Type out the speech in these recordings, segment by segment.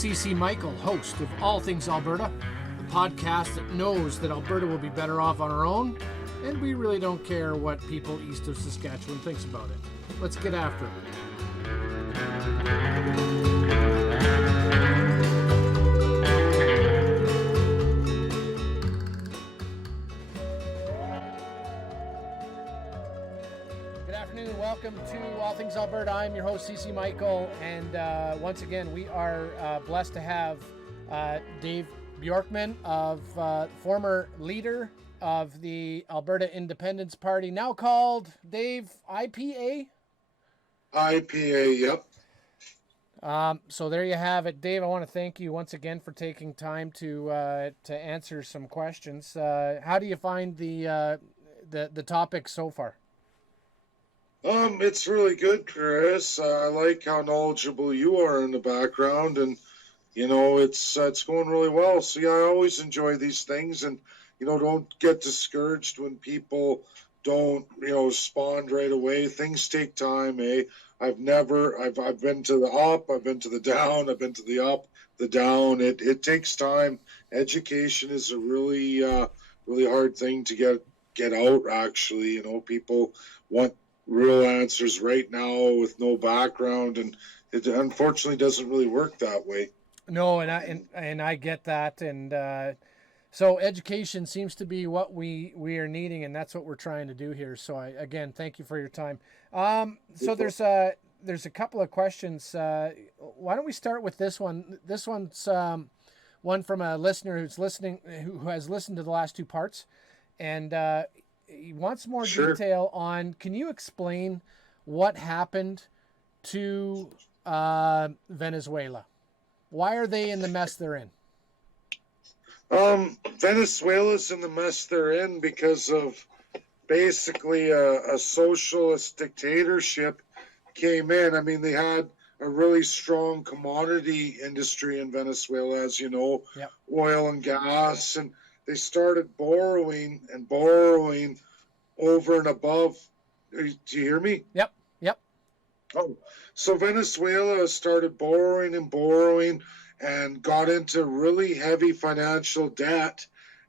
CC Michael, host of All Things Alberta, the podcast that knows that Alberta will be better off on our own, and we really don't care what people east of Saskatchewan thinks about it. Let's get after it. Good afternoon, welcome to All Things Alberta. I'm your host, CC Michael, and once again, we are blessed to have Dave Bjorkman, former leader of the Alberta Independence Party, now called, Dave, IPA? IPA, yep. So there you have it. Dave, I want to thank you once again for taking time to answer some questions. How do you find the topic so far? It's really good, Chris. I like how knowledgeable you are in the background, and it's going really well. So yeah, I always enjoy these things, and don't get discouraged when people don't respond right away. Things take time, eh? I've been to the up, I've been to the down, I've been to the up, the down. It takes time. Education is a really really hard thing to get out. Actually, people want real answers right now with no background, and it unfortunately doesn't really work that way. No, and I get that, and so education seems to be what we are needing, and that's what we're trying to do here. So again, thank you for your time. So there's a couple of questions. Why don't we start with this one? This one's one from a listener who has listened to the last two parts, and he wants more detail on. Can you explain what happened to Venezuela? Why are they in the mess they're in? Venezuela's in the mess they're in because of basically a socialist dictatorship came in. I mean, they had a really strong commodity industry in Venezuela, as you know, yep. Oil and gas, and they started borrowing over and above. Do you hear me? Yep. Oh, so Venezuela started borrowing and got into really heavy financial debt.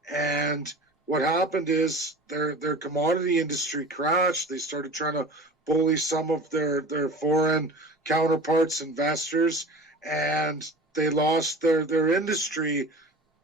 And what happened is their commodity industry crashed. They started trying to bully some of their foreign counterparts, investors, and they lost their industry.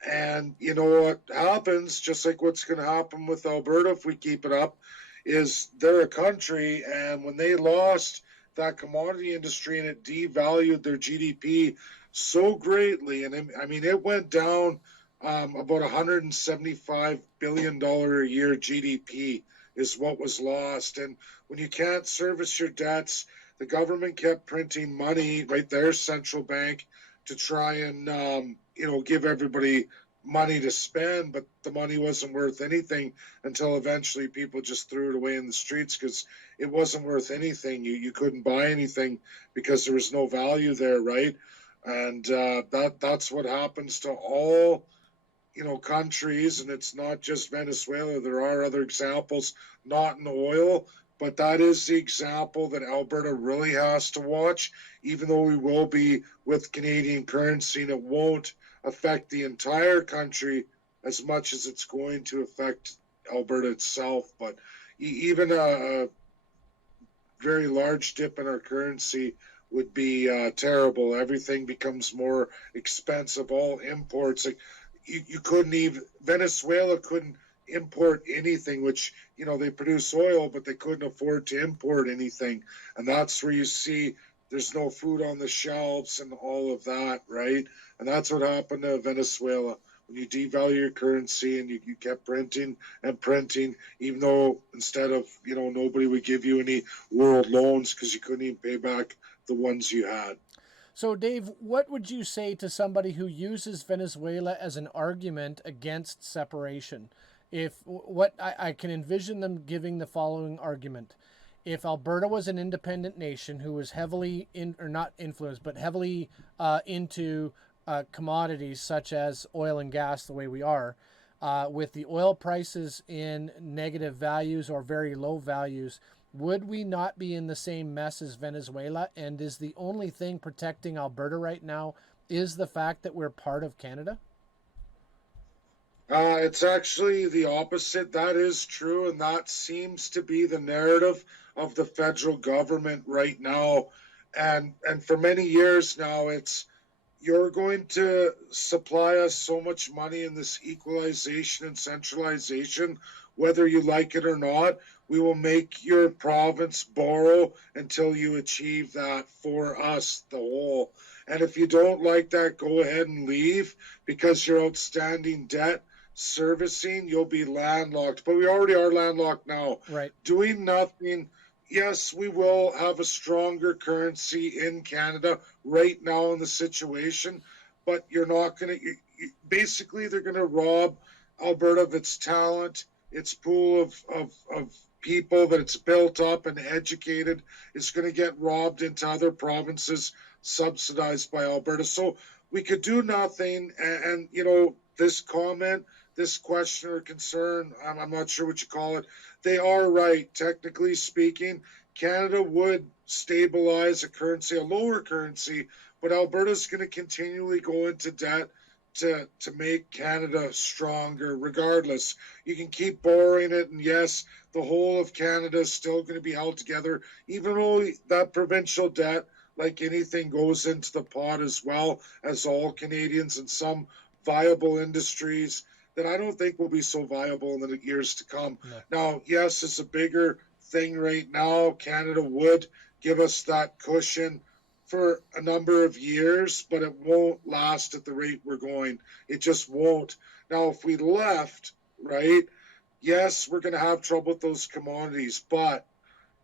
And you know what happens, just like what's going to happen with Alberta if we keep it up, is they're a country, and when they lost that commodity industry and it devalued their GDP so greatly, and I mean it went down about $175 billion a year GDP is what was lost. And when you can't service your debts, the government kept printing money, right, their central bank, to try and give everybody money to spend, but the money wasn't worth anything until eventually people just threw it away in the streets because it wasn't worth anything. You couldn't buy anything because there was no value there, right? And that's what happens to all countries, and it's not just Venezuela. There are other examples, not in oil, but that is the example that Alberta really has to watch, even though we will be with Canadian currency, and it won't affect the entire country as much as it's going to affect Alberta itself. But even a very large dip in our currency would be terrible. Everything becomes more expensive, all imports. Like, you couldn't even, Venezuela couldn't import anything, which, they produce oil, but they couldn't afford to import anything. And that's where you see there's no food on the shelves and all of that, right? And that's what happened to Venezuela. When you devalue your currency and you kept printing and printing, even though instead of, nobody would give you any world loans because you couldn't even pay back the ones you had. So, Dave, what would you say to somebody who uses Venezuela as an argument against separation? I can envision them giving the following argument. If Alberta was an independent nation who was heavily not influenced, but heavily into commodities such as oil and gas the way we are, with the oil prices in negative values or very low values, would we not be in the same mess as Venezuela? And is the only thing protecting Alberta right now is the fact that we're part of Canada? It's actually the opposite. That is true, and that seems to be the narrative of the federal government right now. And for many years now, it's you're going to supply us so much money in this equalization and centralization, whether you like it or not. We will make your province borrow until you achieve that for us, the whole. And if you don't like that, go ahead and leave because your outstanding debt servicing, you'll be landlocked. But we already are landlocked now. Right. Doing nothing. Yes, we will have a stronger currency in Canada right now in the situation, but you're not going to, basically, they're going to rob Alberta of its talent, its pool of people that it's built up and educated. It's going to get robbed into other provinces subsidized by Alberta. So we could do nothing. And you know, this comment, this question or concern, I'm not sure what you call it, they are right. Technically speaking, Canada would stabilize a currency, a lower currency, but Alberta's going to continually go into debt to make Canada stronger regardless. You can keep borrowing it, and yes, the whole of Canada is still going to be held together, even though that provincial debt, like anything, goes into the pot as well as all Canadians and some viable industries that I don't think will be so viable in the years to come. No. Now, yes, it's a bigger thing right now. Canada would give us that cushion for a number of years, but it won't last at the rate we're going. It just won't. Now, if we left, right, yes, we're going to have trouble with those commodities, but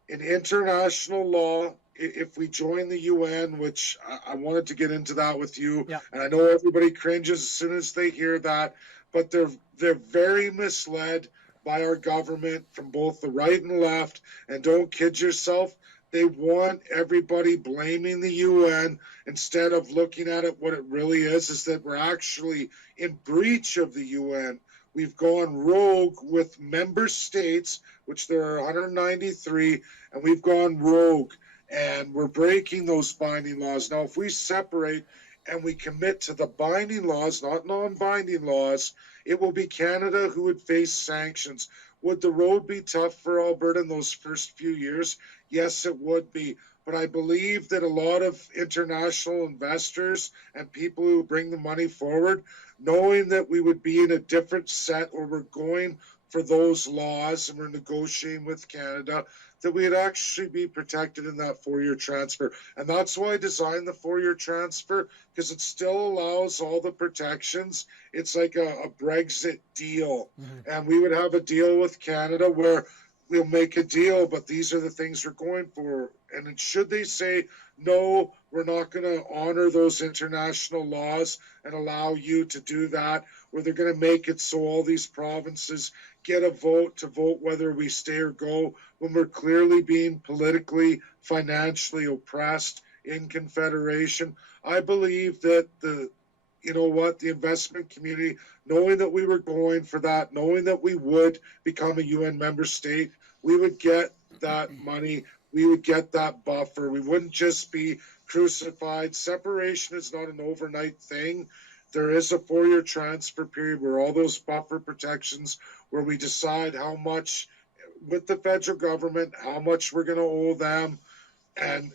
in international law, if we join the UN, which I wanted to get into that with you, Yeah. and I know everybody cringes as soon as they hear that, but they're very misled by our government from both the right and left. And don't kid yourself, they want everybody blaming the UN instead of looking at it. What it really is that we're actually in breach of the UN. We've gone rogue with member states, which there are 193, and we've gone rogue, and we're breaking those binding laws. Now, if we separate and we commit to the binding laws, not non-binding laws, it will be Canada who would face sanctions. Would the road be tough for Alberta in those first few years? Yes, it would be. But I believe that a lot of international investors and people who bring the money forward, knowing that we would be in a different set or we're going for those laws and we're negotiating with Canada, that we'd actually be protected in that 4-year transfer. And that's why I designed the 4-year transfer, because it still allows all the protections. It's like a Brexit deal. Mm-hmm. And we would have a deal with Canada where we'll make a deal, but these are the things we're going for. And should they say, no, we're not going to honor those international laws and allow you to do that, or they're going to make it so all these provinces get a vote to vote whether we stay or go, when we're clearly being politically, financially oppressed in Confederation. I believe that the investment community, knowing that we were going for that, knowing that we would become a UN member state, we would get that money, we would get that buffer. We wouldn't just be crucified. Separation is not an overnight thing. There is a 4-year transfer period where all those buffer protections, where we decide how much with the federal government, how much we're going to owe them, and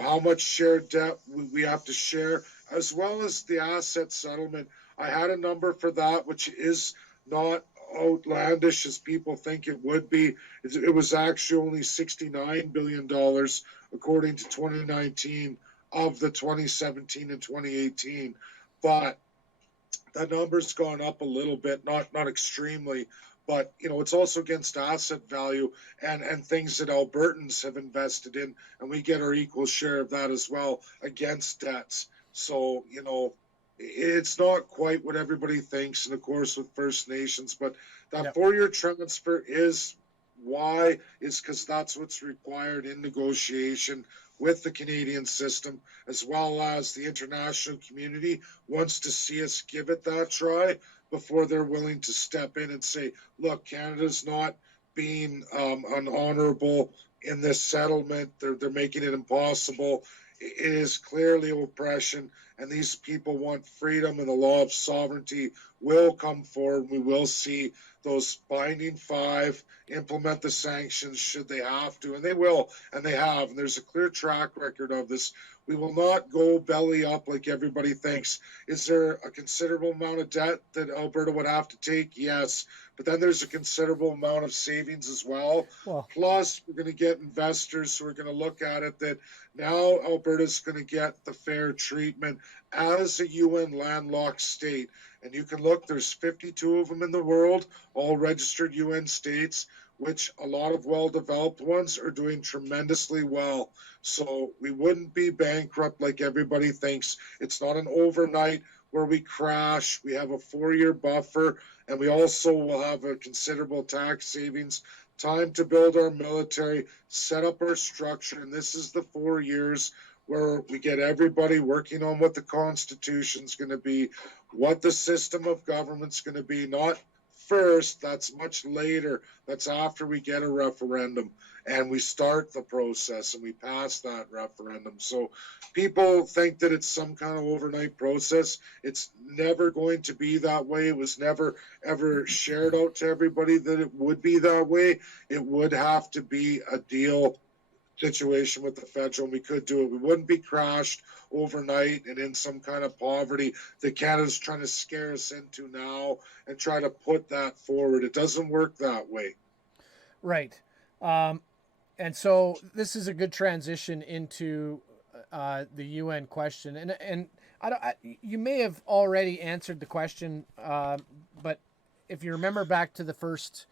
how much shared debt we have to share, as well as the asset settlement. I had a number for that, which is not outlandish as people think it would be. It was actually only $69 billion according to 2019 of the 2017 and 2018. But that number's gone up a little bit, not extremely, but it's also against asset value and things that Albertans have invested in, and we get our equal share of that as well against debts. So it's not quite what everybody thinks, and of course with First Nations, but that Yep. 4-year transfer is because that's what's required in negotiation with the Canadian system, as well as the international community wants to see us give it that try before they're willing to step in and say, look, Canada's not being unhonorable in this settlement. They're making it impossible. is clearly oppression, and these people want freedom, and the law of sovereignty will come forward. We will see those binding five implement the sanctions should they have to, and they will, and they have. And there's a clear track record of this. We will not go belly up like everybody thinks. Is there a considerable amount of debt that Alberta would have to take? Yes. But then there's a considerable amount of savings as well. Plus, we're going to get investors who are going to look at it that now Alberta's going to get the fair treatment as a UN landlocked state. And you can look, there's 52 of them in the world, all registered UN states, which a lot of well-developed ones are doing tremendously well. So we wouldn't be bankrupt like everybody thinks. It's not an overnight where we crash. We have a 4-year buffer, and we also will have a considerable tax savings, time to build our military, set up our structure. And this is the 4 years where we get everybody working on what the Constitution's going to be, what the system of government's going to be, not first, that's much later. That's after we get a referendum and we start the process and we pass that referendum. So people think that it's some kind of overnight process. It's never going to be that way. It was never ever shared out to everybody that it would be that way. It would have to be a deal situation with the federal, and we could do it. We wouldn't be crashed overnight and in some kind of poverty that Canada's trying to scare us into now and try to put that forward. It doesn't work that way. Right. And so this is a good transition into the UN question. And you may have already answered the question, but if you remember back to the first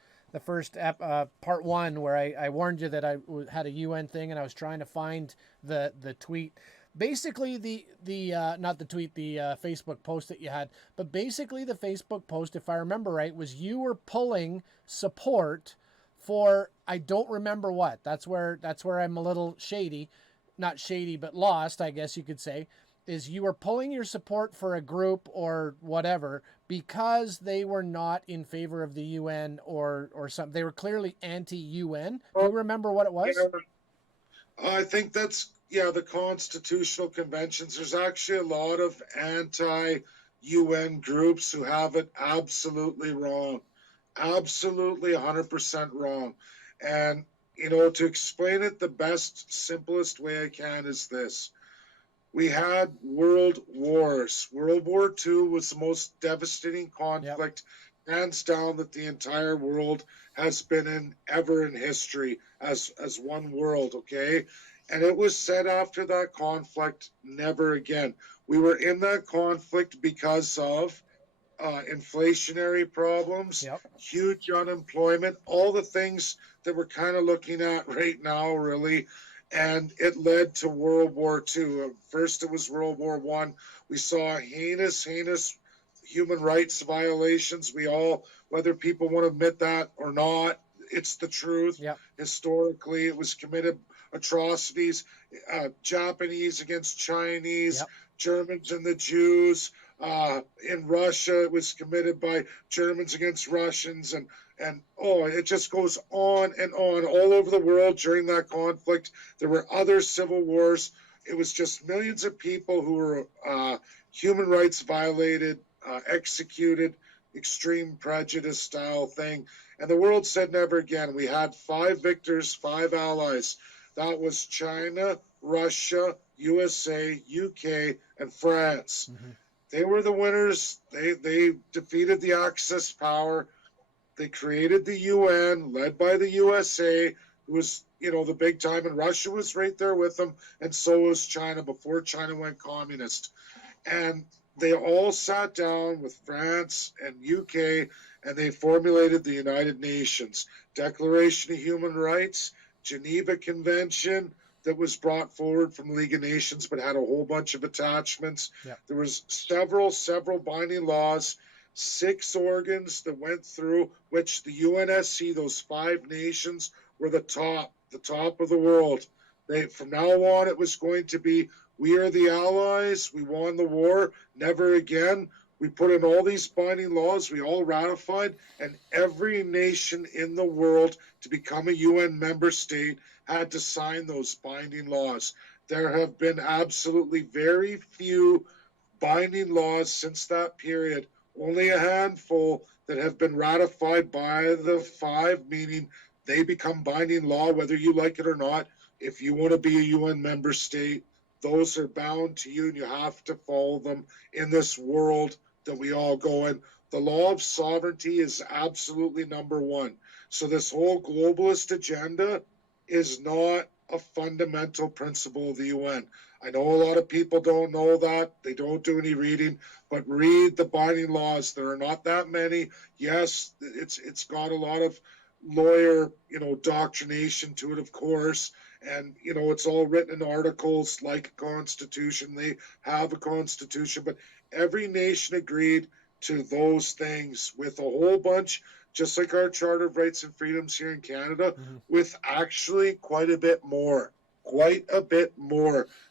part one, where I warned you that I had a UN thing and I was trying to find the tweet. Basically, the not the tweet, the Facebook post that you had, but basically the Facebook post, if I remember right, was you were pulling support for, I don't remember what. That's where I'm a little shady, not shady, but lost, I guess you could say. Is you were pulling your support for a group or whatever because they were not in favor of the UN or something. They were clearly anti-UN. Do you remember what it was? I think that's, the constitutional conventions. There's actually a lot of anti-UN groups who have it absolutely wrong. Absolutely 100% wrong. And, to explain it the best, simplest way I can is this. We had world wars. World War II was the most devastating conflict, hands down, that the entire world has been in ever in history as one world, okay? And it was said after that conflict, never again. We were in that conflict because of inflationary problems, huge unemployment, all the things that we're kind of looking at right now, really. And it led to World War II. First, it was World War I. We saw heinous human rights violations. We all, whether people want to admit that or not, it's the truth. Historically, it was committed atrocities, Japanese against Chinese, Germans and the Jews. In Russia, it was committed by Germans against Russians, and it just goes on and on all over the world during that conflict. There were other civil wars. It was just millions of people who were human rights violated, executed, extreme prejudice style thing. And the world said never again. We had 5 victors, 5 allies. That was China, Russia, USA, UK, and France. Mm-hmm. They were the winners. They defeated the Axis power. They created the UN, led by the USA, who was, the big time, and Russia was right there with them, and so was China before China went communist. And they all sat down with France and UK, and they formulated the United Nations, Declaration of Human Rights, Geneva Convention, that was brought forward from League of Nations but had a whole bunch of attachments. There was several binding laws, 6 organs that went through, which the UNSC, those 5 nations, were the top of the world. From now on, it was going to be, we are the allies, we won the war, never again. We put in all these binding laws, we all ratified, and every nation in the world to become a UN member state had to sign those binding laws. there have been absolutely very few binding laws since that period, only a handful that have been ratified by the five, meaning they become binding law whether you like it or not. If you want to be a UN member state, those are bound to you and you have to follow them in this world that we all go in. The law of sovereignty is absolutely number one. So this whole globalist agenda is not a fundamental principle of the UN. I know a lot of people don't know that. They don't do any reading, but read the binding laws. There are not that many. Yes, it's got a lot of lawyer, doctrination to it, of course. And, it's all written in articles like a constitution. They have a constitution, but every nation agreed to those things with a whole bunch, just like our Charter of Rights and Freedoms here in Canada, with actually quite a bit more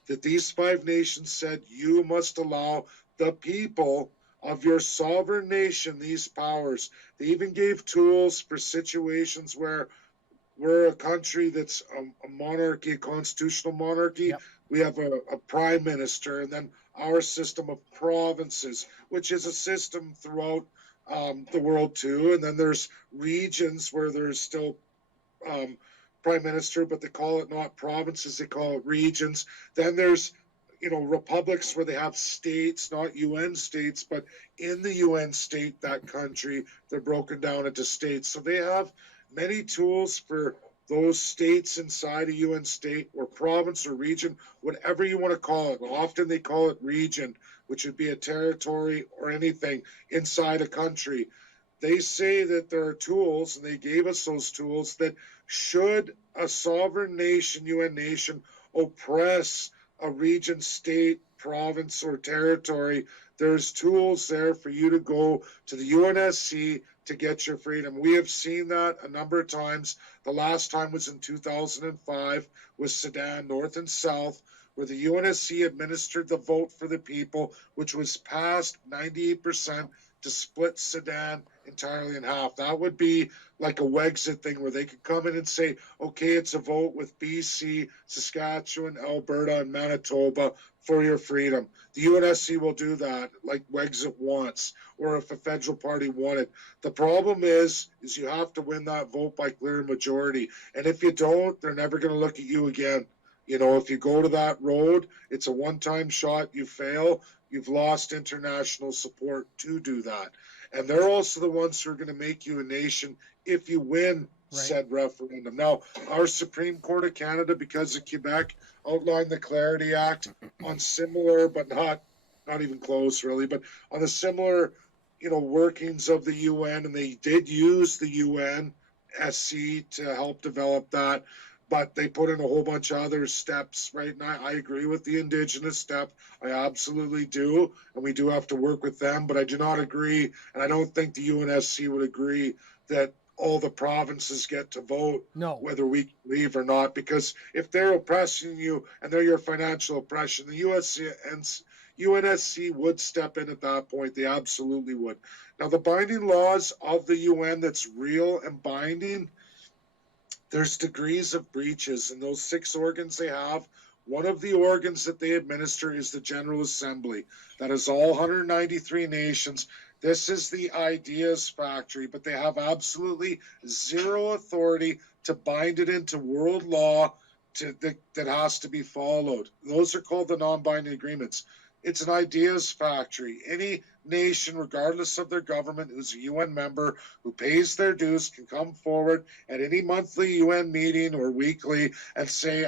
that these five nations said you must allow the people of your sovereign nation these powers. They even gave tools for situations where we're a country that's a monarchy, a constitutional monarchy. Yep. We have a prime minister, and then our system of provinces, which is a system throughout the world too. And then there's regions where there's still prime minister, but they call it not provinces, they call it regions. Then there's republics where they have states, not UN states, but in the UN state, that country, they're broken down into states. So they have many tools for those states inside a UN state or province or region, whatever you want to call it. Often they call it region, which would be a territory or anything inside a country. They say that there are tools, and they gave us those tools, that should a sovereign nation, UN nation, oppress a region, state, province, or territory, there's tools there for you to go to the UNSC to get your freedom. We have seen that a number of times. The last time was in 2005 with Sudan, North and South, where the UNSC administered the vote for the people, which was passed 98% to split Sudan entirely in half. That would be like a Wexit thing where they could come in and say, okay, it's a vote with BC, Saskatchewan, Alberta, and Manitoba for your freedom. The UNSC will do that like Wexit wants, or if a federal party wanted. The problem is you have to win that vote by clear majority. And if you don't, they're never going to look at you again. If you go to that road, it's a one-time shot, you fail, you've lost international support to do that. And they're also the ones who are going to make you a nation if you win said referendum. Now, our Supreme Court of Canada, because of Quebec, outlined the Clarity Act on similar, but not even close really, but on the similar, workings of the UN, and they did use the UNSC to help develop that. But they put in a whole bunch of other steps, right? And I agree with the Indigenous step. I absolutely do. And we do have to work with them. But I do not agree, and I don't think the UNSC would agree, that all the provinces get to vote whether we leave or not. Because if they're oppressing you and they're your financial oppression, the UNSC would step in at that point. They absolutely would. Now, the binding laws of the UN that's real and binding, there's degrees of breaches, and those 6 organs they have, one of the organs that they administer is the General Assembly. That is all 193 nations. This is the ideas factory, but they have absolutely zero authority to bind it into world law that has to be followed. Those are called the non-binding agreements. It's an ideas factory. Any nation, regardless of their government, who's a UN member, who pays their dues, can come forward at any monthly UN meeting or weekly and say,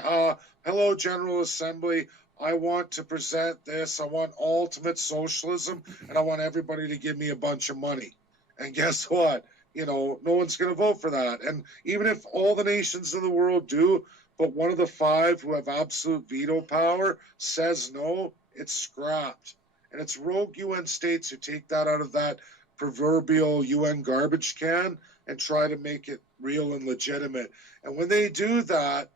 hello, General Assembly, I want to present this. I want ultimate socialism, and I want everybody to give me a bunch of money. And guess what? No one's going to vote for that. And even if all the nations in the world do, but one of the 5 who have absolute veto power says no, it's scrapped. And it's rogue UN states who take that out of that proverbial UN garbage can and try to make it real and legitimate. And when they do that,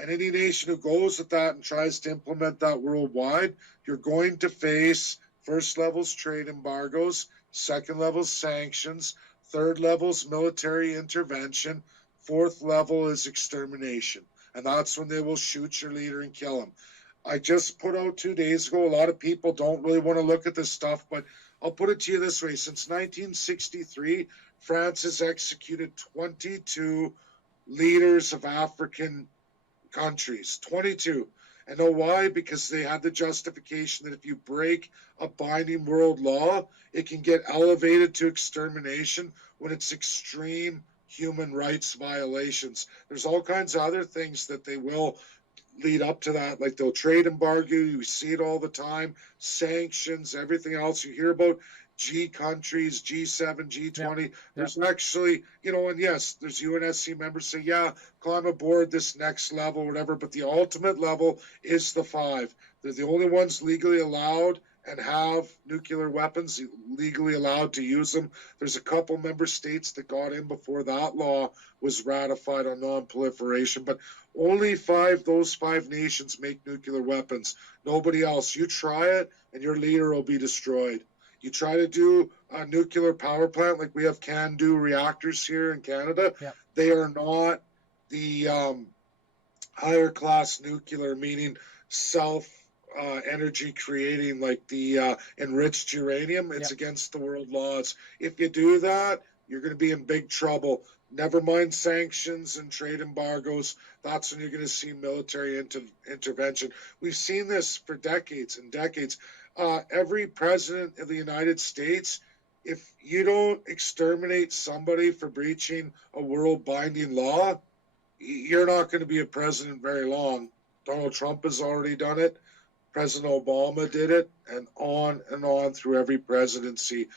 and any nation who goes with that and tries to implement that worldwide, you're going to face first levels trade embargoes, second levels sanctions, third levels military intervention, fourth level is extermination. And that's when they will shoot your leader and kill him. I just put out 2 days ago. A lot of people don't really want to look at this stuff, but I'll put it to you this way. Since 1963, France has executed 22 leaders of African countries. 22. And know why? Because they had the justification that if you break a binding world law, it can get elevated to extermination when it's extreme human rights violations. There's all kinds of other things that they will lead up to that, like they'll trade embargo. You see it all the time, sanctions, everything else. You hear about G countries, G7, G20. Yep. There's actually, and yes, there's UNSC members say, yeah, climb aboard this next level, whatever. But the ultimate level is the 5. They're the only ones legally allowed and have nuclear weapons, legally allowed to use them. There's a couple member states that got in before that law was ratified on non-proliferation, but only those 5 nations make nuclear weapons. Nobody else. You try it and your leader will be destroyed. You try to do a nuclear power plant like we have CANDU reactors here in Canada. Yep. They are not the higher class nuclear, meaning self energy creating, like the enriched uranium. It's against the world laws. If you do that, you're going to be in big trouble. Never mind sanctions and trade embargoes. That's when you're going to see military intervention. We've seen this for decades and decades. Every president of the United States, if you don't exterminate somebody for breaching a world binding law, you're not going to be a president very long. Donald Trump has already done it. President Obama did it, and on through every presidency.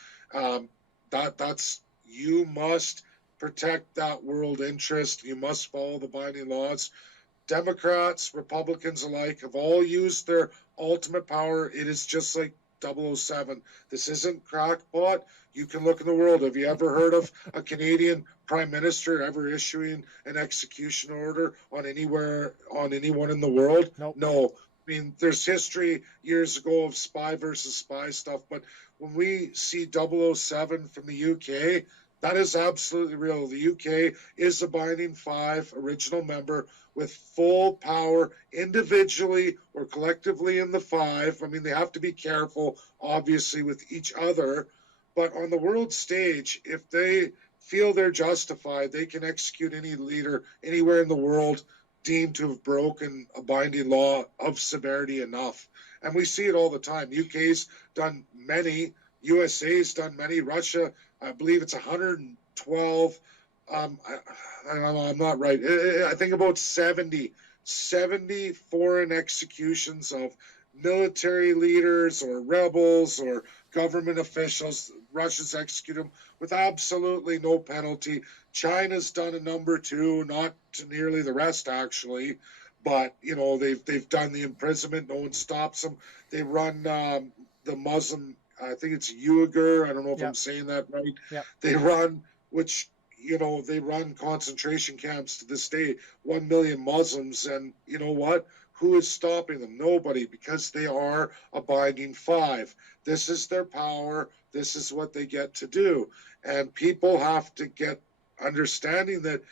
You must protect that world interest. You must follow the binding laws. Democrats, Republicans alike have all used their ultimate power. It is just like 007. This isn't crackpot. You can look in the world. Have you ever heard of a Canadian prime minister ever issuing an execution order on anyone in the world? Nope. No. I mean, there's history years ago of spy versus spy stuff, but when we see 007 from the UK, that is absolutely real. The UK is a binding 5 original member with full power individually or collectively in the 5. I mean, they have to be careful, obviously, with each other. But on the world stage, if they feel they're justified, they can execute any leader anywhere in the world deemed to have broken a binding law of severity enough. And we see it all the time. UK's done many. USA's done many. Russia, I believe it's 112. I'm not right. I think about 70 foreign executions of military leaders or rebels or government officials. Russia's executed them with absolutely no penalty. China's done a number too, not to nearly the rest actually, but they've done the imprisonment. No one stops them. They run the Muslim. I think it's Uyghur. I don't know if I'm saying that right. Yep. They run, they run concentration camps to this day. 1 million Muslims, and you know what? Who is stopping them? Nobody, because they are a binding 5. This is their power. This is what they get to do. And people have to get understanding that,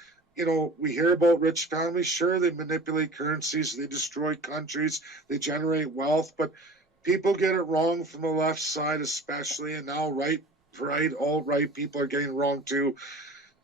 we hear about rich families. Sure, they manipulate currencies. They destroy countries. They generate wealth. But people get it wrong from the left side especially. And now alt-right people are getting it wrong too.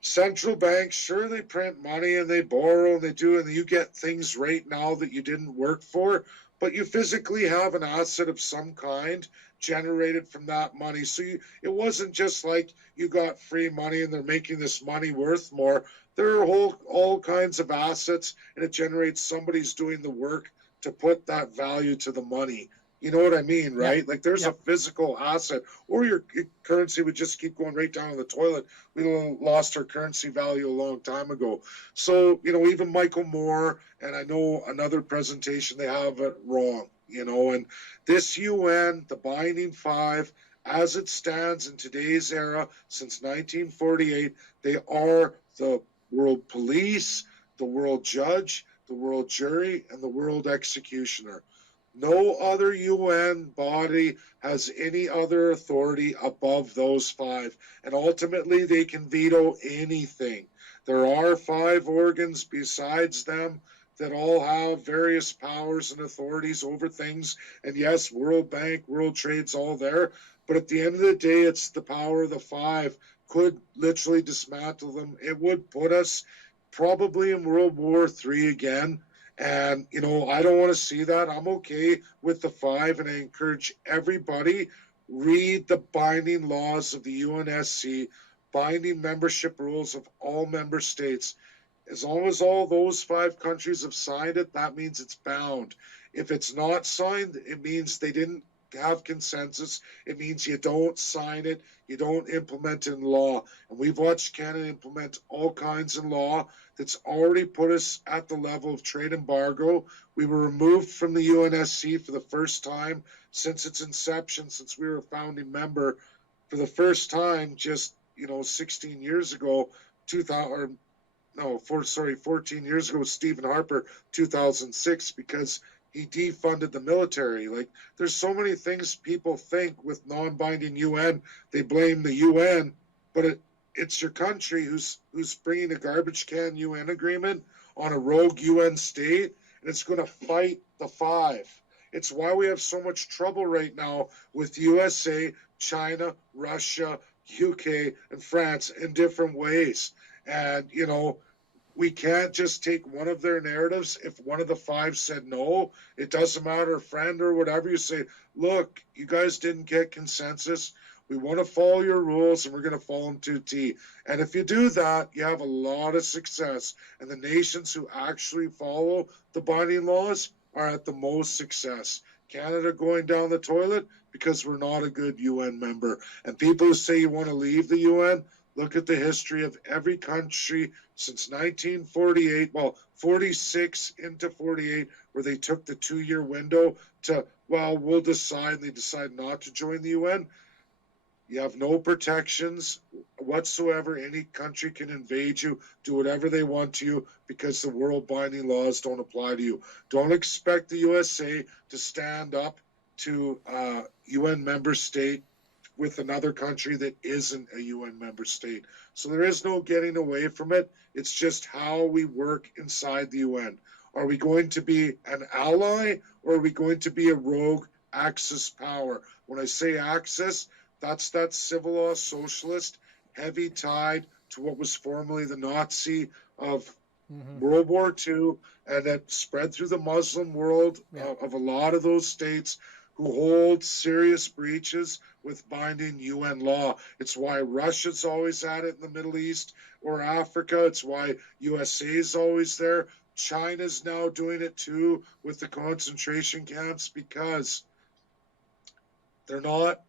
Central banks, sure, they print money and they borrow and they do, and you get things right now that you didn't work for, but you physically have an asset of some kind generated from that money. So it wasn't just like you got free money and they're making this money worth more. There are all kinds of assets, and it generates somebody's doing the work to put that value to the money. You know what I mean, right? Like there's a physical asset, or your currency would just keep going right down to the toilet. We lost our currency value a long time ago. So, even Michael Moore, and I know another presentation, they have it wrong, and this UN, the binding 5, as it stands in today's era, since 1948, they are the world police, the world judge, the world jury, and the world executioner. No other UN body has any other authority above those 5. And ultimately, they can veto anything. There are 5 organs besides them that all have various powers and authorities over things. And yes, World Bank, World Trade's all there. But at the end of the day, it's the power of the five could literally dismantle them. It would put us probably in World War III again. And, I don't want to see that. I'm okay with the five, and I encourage everybody read the binding laws of the UNSC, binding membership rules of all member states. As long as all those five countries have signed it, that means it's bound. If it's not signed, it means they didn't have consensus. It means you don't sign it, you don't implement it in law. And we've watched Canada implement all kinds of law that's already put us at the level of trade embargo. We were removed from the UNSC for the first time since its inception, since we were a founding member, for the first time just 16 years ago, 2000 or no, 14 years ago, Stephen Harper, 2006, because he defunded the military. Like, there's so many things people think with non-binding UN. They blame the UN, but it's your country who's bringing a garbage can UN agreement on a rogue UN state, and it's going to fight the five. It's why we have so much trouble right now with USA, China, Russia, UK, and France in different ways. And, we can't just take one of their narratives. If one of the five said no, it doesn't matter, friend or whatever, you say, look, you guys didn't get consensus. We want to follow your rules, and we're going to follow them to a T. And if you do that, you have a lot of success. And the nations who actually follow the binding laws are at the most success. Canada going down the toilet because we're not a good UN member. And people who say you want to leave the UN, look at the history of every country since 1948, 46 into 48, where they took the 2-year window to, we'll decide, and they decide not to join the UN. You have no protections whatsoever. Any country can invade you, do whatever they want to you, because the world binding laws don't apply to you. Don't expect the USA to stand up to a UN member state with another country that isn't a UN member state. So there is no getting away from it. It's just how we work inside the UN. Are we going to be an ally, or are we going to be a rogue Axis power? When I say Axis, that's that civil law socialist, heavy tied to what was formerly the Nazi of World War II, and that spread through the Muslim world of a lot of those states who hold serious breaches with binding UN law. It's why Russia's always at it in the Middle East or Africa. It's why USA is always there. China's now doing it too with the concentration camps, because they're not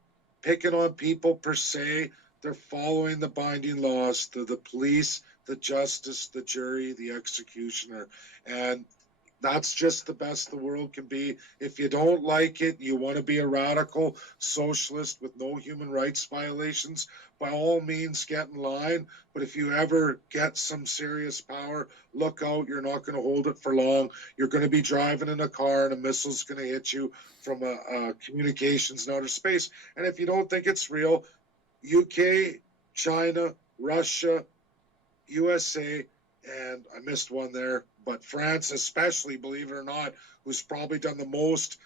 picking on people per se. They're following the binding laws, the police, the justice, the jury, the executioner. And that's just the best the world can be. If you don't like it, you want to be a radical socialist with no human rights violations, by all means get in line. But if you ever get some serious power, look out, you're not going to hold it for long. You're going to be driving in a car and a missile's going to hit you from a communications in outer space. And if you don't think it's real, UK, China, Russia, USA, and I missed one there, but France especially, believe it or not, who's probably done the most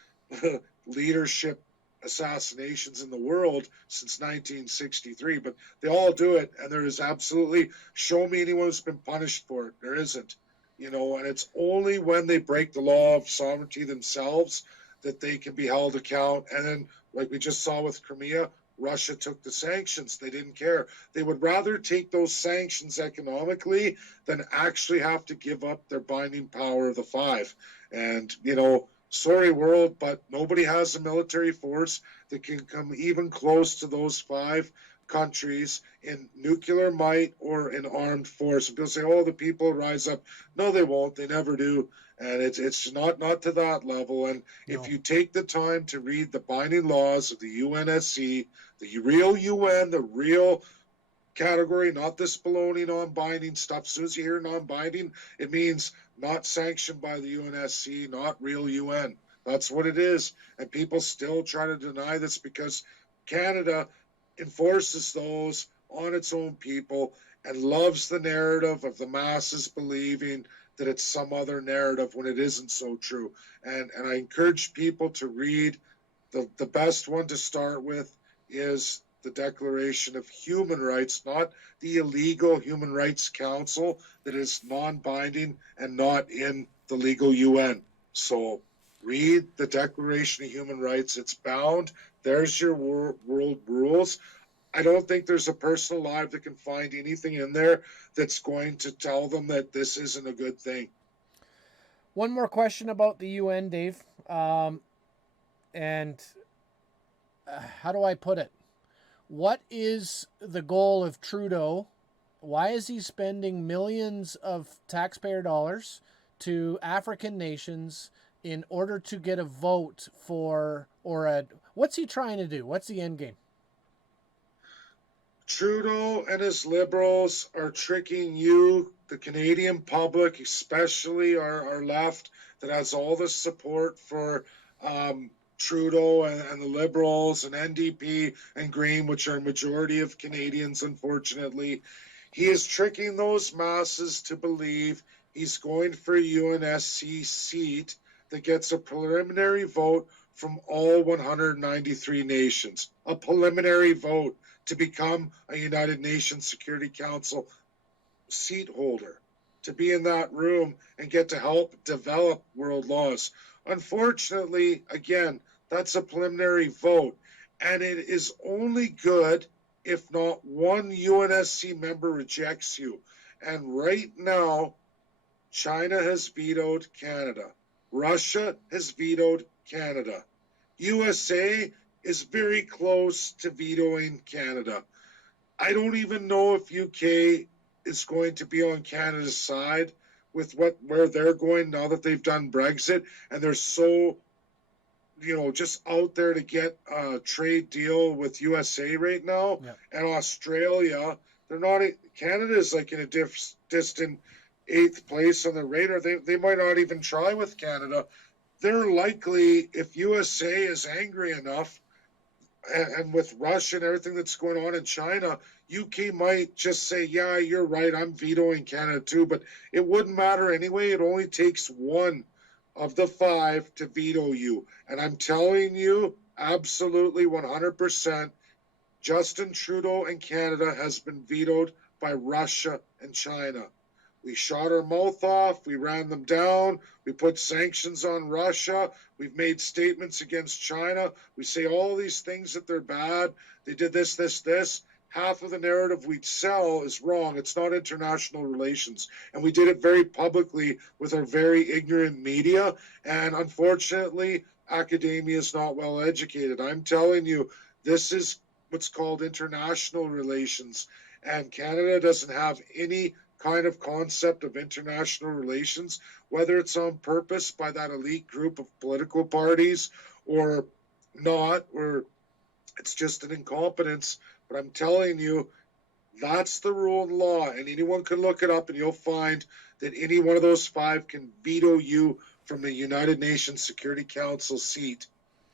leadership assassinations in the world since 1963, but they all do it, and there is absolutely, show me anyone who's been punished for it. There isn't, and it's only when they break the law of sovereignty themselves that they can be held account. And then, like we just saw with Crimea, Russia took the sanctions. They didn't care. They would rather take those sanctions economically than actually have to give up their binding power of the five. And, sorry, world, but nobody has a military force that can come even close to those five countries in nuclear might or in armed force. And people say, oh, the people rise up. No, they won't. They never do. And it's not to that level. And if you take the time to read the binding laws of the UNSC, the real UN, the real category, not this baloney non-binding stuff. As soon as you hear non-binding, it means not sanctioned by the UNSC, not real UN. That's what it is. And people still try to deny this because Canada enforces those on its own people. and loves the narrative of the masses believing that it's some other narrative when it isn't so true. And I encourage people to read the best one to start with is the Declaration of Human Rights, not the illegal Human Rights Council that is non-binding and not in the legal UN. So read the Declaration of Human Rights. It's bound. There's your world rules. I don't think there's a person alive that can find anything in there that's going to tell them that this isn't a good thing. One more question about the UN, Dave. And how do I put it? What is the goal of Trudeau? Why is he spending millions of taxpayer dollars to African nations in order to get a vote for, what's he trying to do? What's the end game? Trudeau and his Liberals are tricking you, the Canadian public, especially our left, that has all the support for Trudeau and the Liberals and NDP and Green, which are a majority of Canadians, unfortunately. He is tricking those masses to believe he's going for a UNSC seat that gets a preliminary vote from all 193 nations. A preliminary vote to become a United Nations Security Council seat holder, to be in that room and get to help develop world laws. Unfortunately, again, that's a preliminary vote, and it is only good if not one UNSC member rejects you. And right now, China has vetoed Canada. Russia has vetoed Canada. USA is very close to vetoing Canada. I don't even know if UK is going to be on Canada's side with where they're going now that they've done Brexit, and they're so, just out there to get a trade deal with USA right now. Yeah. And Australia, they're not. Canada is like in a distant 8th place on the radar. They might not even try with Canada. They're likely, if USA is angry enough, and with Russia and everything that's going on in China, UK might just say, yeah, you're right, I'm vetoing Canada too, but it wouldn't matter anyway. It only takes one of the 5 to veto you. And I'm telling you, absolutely 100%, Justin Trudeau and Canada has been vetoed by Russia and China. We shot our mouth off. We ran them down. We put sanctions on Russia. We've made statements against China. We say all these things that they're bad. They did this, this, this. Half of the narrative we sell is wrong. It's not international relations. And we did it very publicly with our very ignorant media. And unfortunately, academia is not well educated. I'm telling you, this is what's called international relations. And Canada doesn't have any kind of concept of international relations, whether it's on purpose by that elite group of political parties or not, or it's just an incompetence. But I'm telling you, that's the rule of law, and anyone can look it up, and you'll find that any one of those 5 can veto you from the United Nations Security Council seat.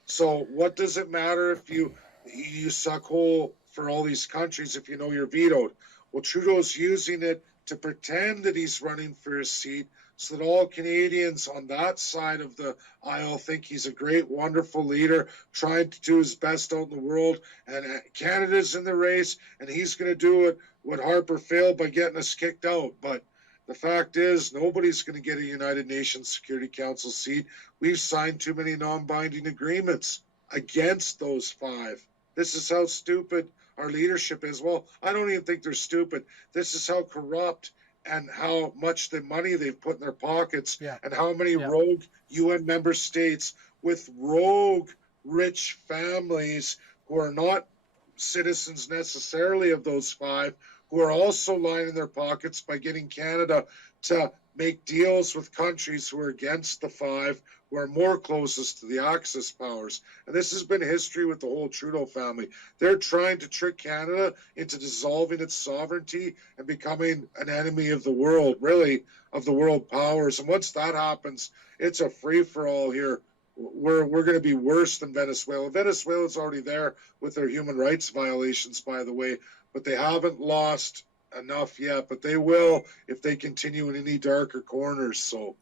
So what does it matter if you suck hole for all these countries if you know you're vetoed? Well, Trudeau's using it to pretend that he's running for his seat so that all Canadians on that side of the aisle think he's a great, wonderful leader trying to do his best out in the world. And Canada's in the race, and he's going to do it what Harper failed by getting us kicked out. But the fact is, nobody's going to get a United Nations Security Council seat. We've signed too many non-binding agreements against those 5. This is how stupid our leadership is. Well, I don't even think they're stupid. This is how corrupt and how much the money they've put in their pockets, and how many rogue UN member states with rogue rich families who are not citizens necessarily of those 5, who are also lining their pockets by getting Canada to make deals with countries who are against the 5, who are more closest to the Axis powers. And this has been history with the whole Trudeau family. They're trying to trick Canada into dissolving its sovereignty and becoming an enemy of the world, really, of the world powers. And once that happens, it's a free-for-all here. We're going to be worse than Venezuela. Venezuela's already there with their human rights violations, by the way, but they haven't lost enough yet, but they will if they continue in any darker corners. So,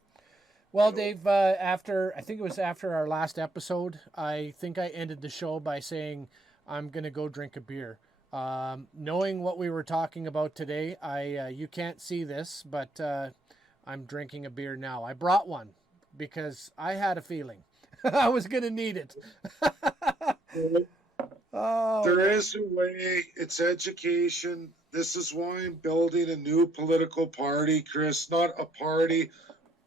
Well, you know, Dave, I think it was after our last episode, I think I ended the show by saying I'm going to go drink a beer. Knowing what we were talking about today, you can't see this, but I'm drinking a beer now. I brought one because I had a feeling I was going to need it. Oh, there is a way. It's education. This is why I'm building a new political party, Chris. Not a party,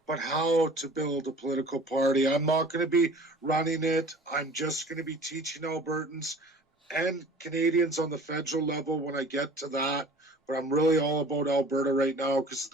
but how to build a political party. I'm not going to be running it. I'm just going to be teaching Albertans and Canadians on the federal level when I get to that. But I'm really all about Alberta right now because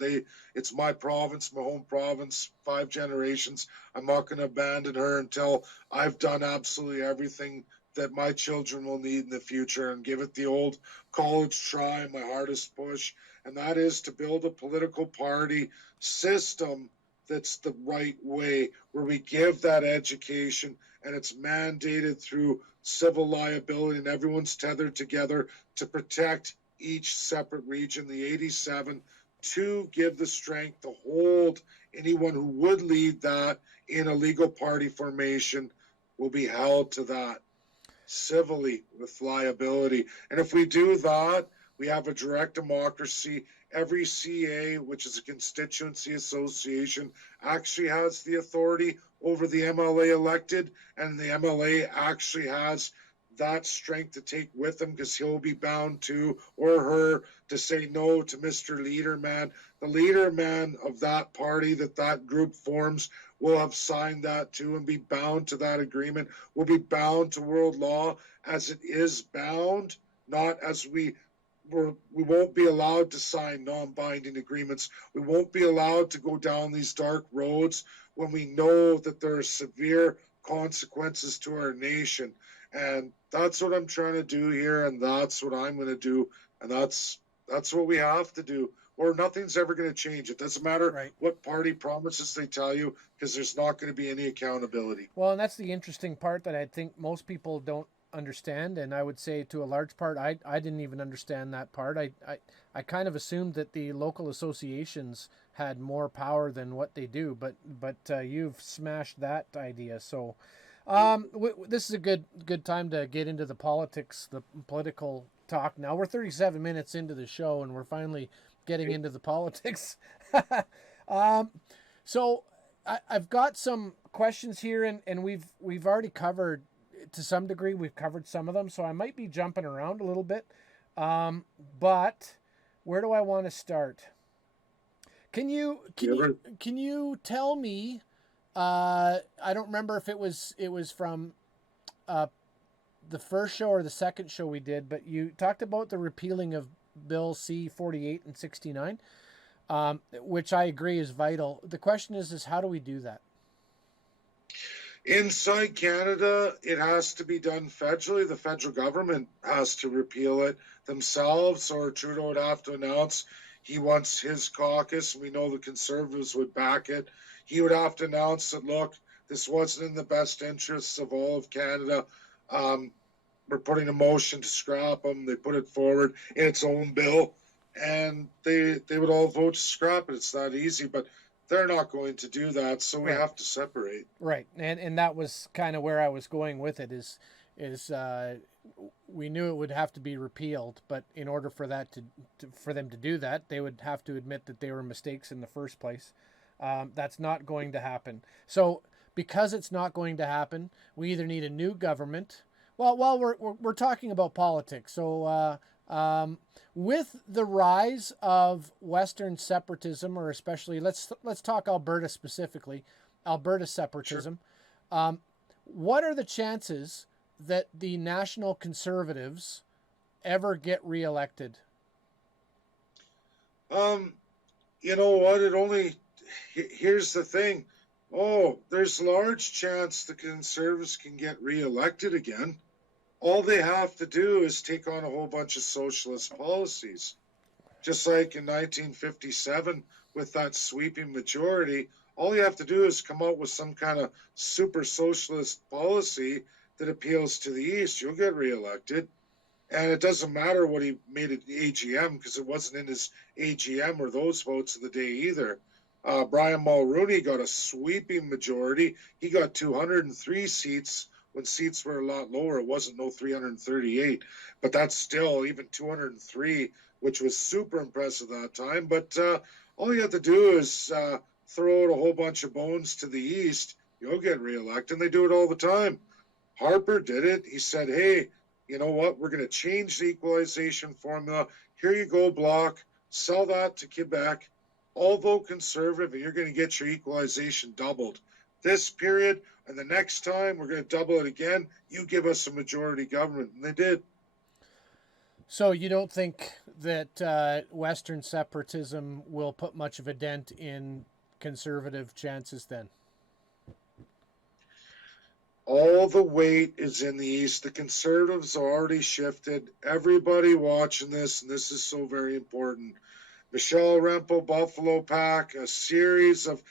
it's my province, my home province, 5 generations. I'm not going to abandon her until I've done absolutely everything that my children will need in the future and give it the old college try, my hardest push. And that is to build a political party system that's the right way, where we give that education and it's mandated through civil liability and everyone's tethered together to protect each separate region, the 87, to give the strength to hold anyone who would lead that in a legal party formation will be held to that civilly with liability. And if we do that, we have a direct democracy. Every CA, which is a constituency association, actually has the authority over the MLA elected, and the MLA actually has that strength to take with him because he'll be bound to, or her, to say no to Mr. Leaderman. The leaderman of that party that group forms will have signed that too and be bound to that agreement, will be bound to world law as it is bound, not as we won't be allowed to sign non-binding agreements. We won't be allowed to go down these dark roads when we know that there are severe consequences to our nation. And that's what I'm trying to do here, and that's what I'm going to do, and that's what we have to do, or nothing's ever going to change. It doesn't matter right. what party promises they tell you, because there's not going to be any accountability. Well, and that's the interesting part that I think most people don't understand, and I would say to a large part, I didn't even understand that part. I kind of assumed that the local associations had more power than what they do, but you've smashed that idea. So this is a good time to get into the politics, the political talk. Now we're 37 minutes into the show, and we're finally getting into the politics. So I've got some questions here, and we've already covered to some degree. We've covered some of them, so I might be jumping around a little bit. But where do I want to start? Can you tell me? I don't remember if it was from the first show or the second show we did, but you talked about the repealing of Bill C-48 and 69, which I agree is vital. The question is how do we do that? Inside Canada, it has to be done federally. The federal government has to repeal it themselves, or Trudeau would have to announce he wants his caucus. We know the Conservatives would back it. He would have to announce that, look, this wasn't in the best interests of all of Canada. We're putting a motion to scrap them. They put it forward in its own bill, and they would all vote to scrap it. It's not easy, but they're not going to do that, so we have to separate. Right, and that was kind of where I was going with it. Is we knew it would have to be repealed, but in order for that for them to do that, they would have to admit that they were mistakes in the first place. That's not going to happen. So because it's not going to happen, we either need a new government. Well, we're talking about politics. So with the rise of Western separatism, or especially let's talk Alberta specifically, Alberta separatism. Sure. What are the chances that the National Conservatives ever get reelected? You know what? Here's the thing. Oh, there's large chance the Conservatives can get reelected again. All they have to do is take on a whole bunch of socialist policies. Just like in 1957 with that sweeping majority, all you have to do is come out with some kind of super socialist policy that appeals to the East. You'll get reelected. And it doesn't matter what he made at the AGM because it wasn't in his AGM or those votes of the day either. Brian Mulroney got a sweeping majority. He got 203 seats when seats were a lot lower. It wasn't no 338, but that's still even 203, which was super impressive that time. But all you have to do is throw out a whole bunch of bones to the east. You'll get reelected. And they do it all the time. Harper did it. He said, hey, you know what? We're going to change the equalization formula. Here you go, Bloc. Sell that to Quebec. All vote Conservative, and you're going to get your equalization doubled. This period, and the next time, we're going to double it again. You give us a majority government. And they did. So you don't think that Western separatism will put much of a dent in Conservative chances then? All the weight is in the East. The Conservatives are already shifted. Everybody watching this, and this is so very important. Michelle Rempel, Buffalo Pack, a series of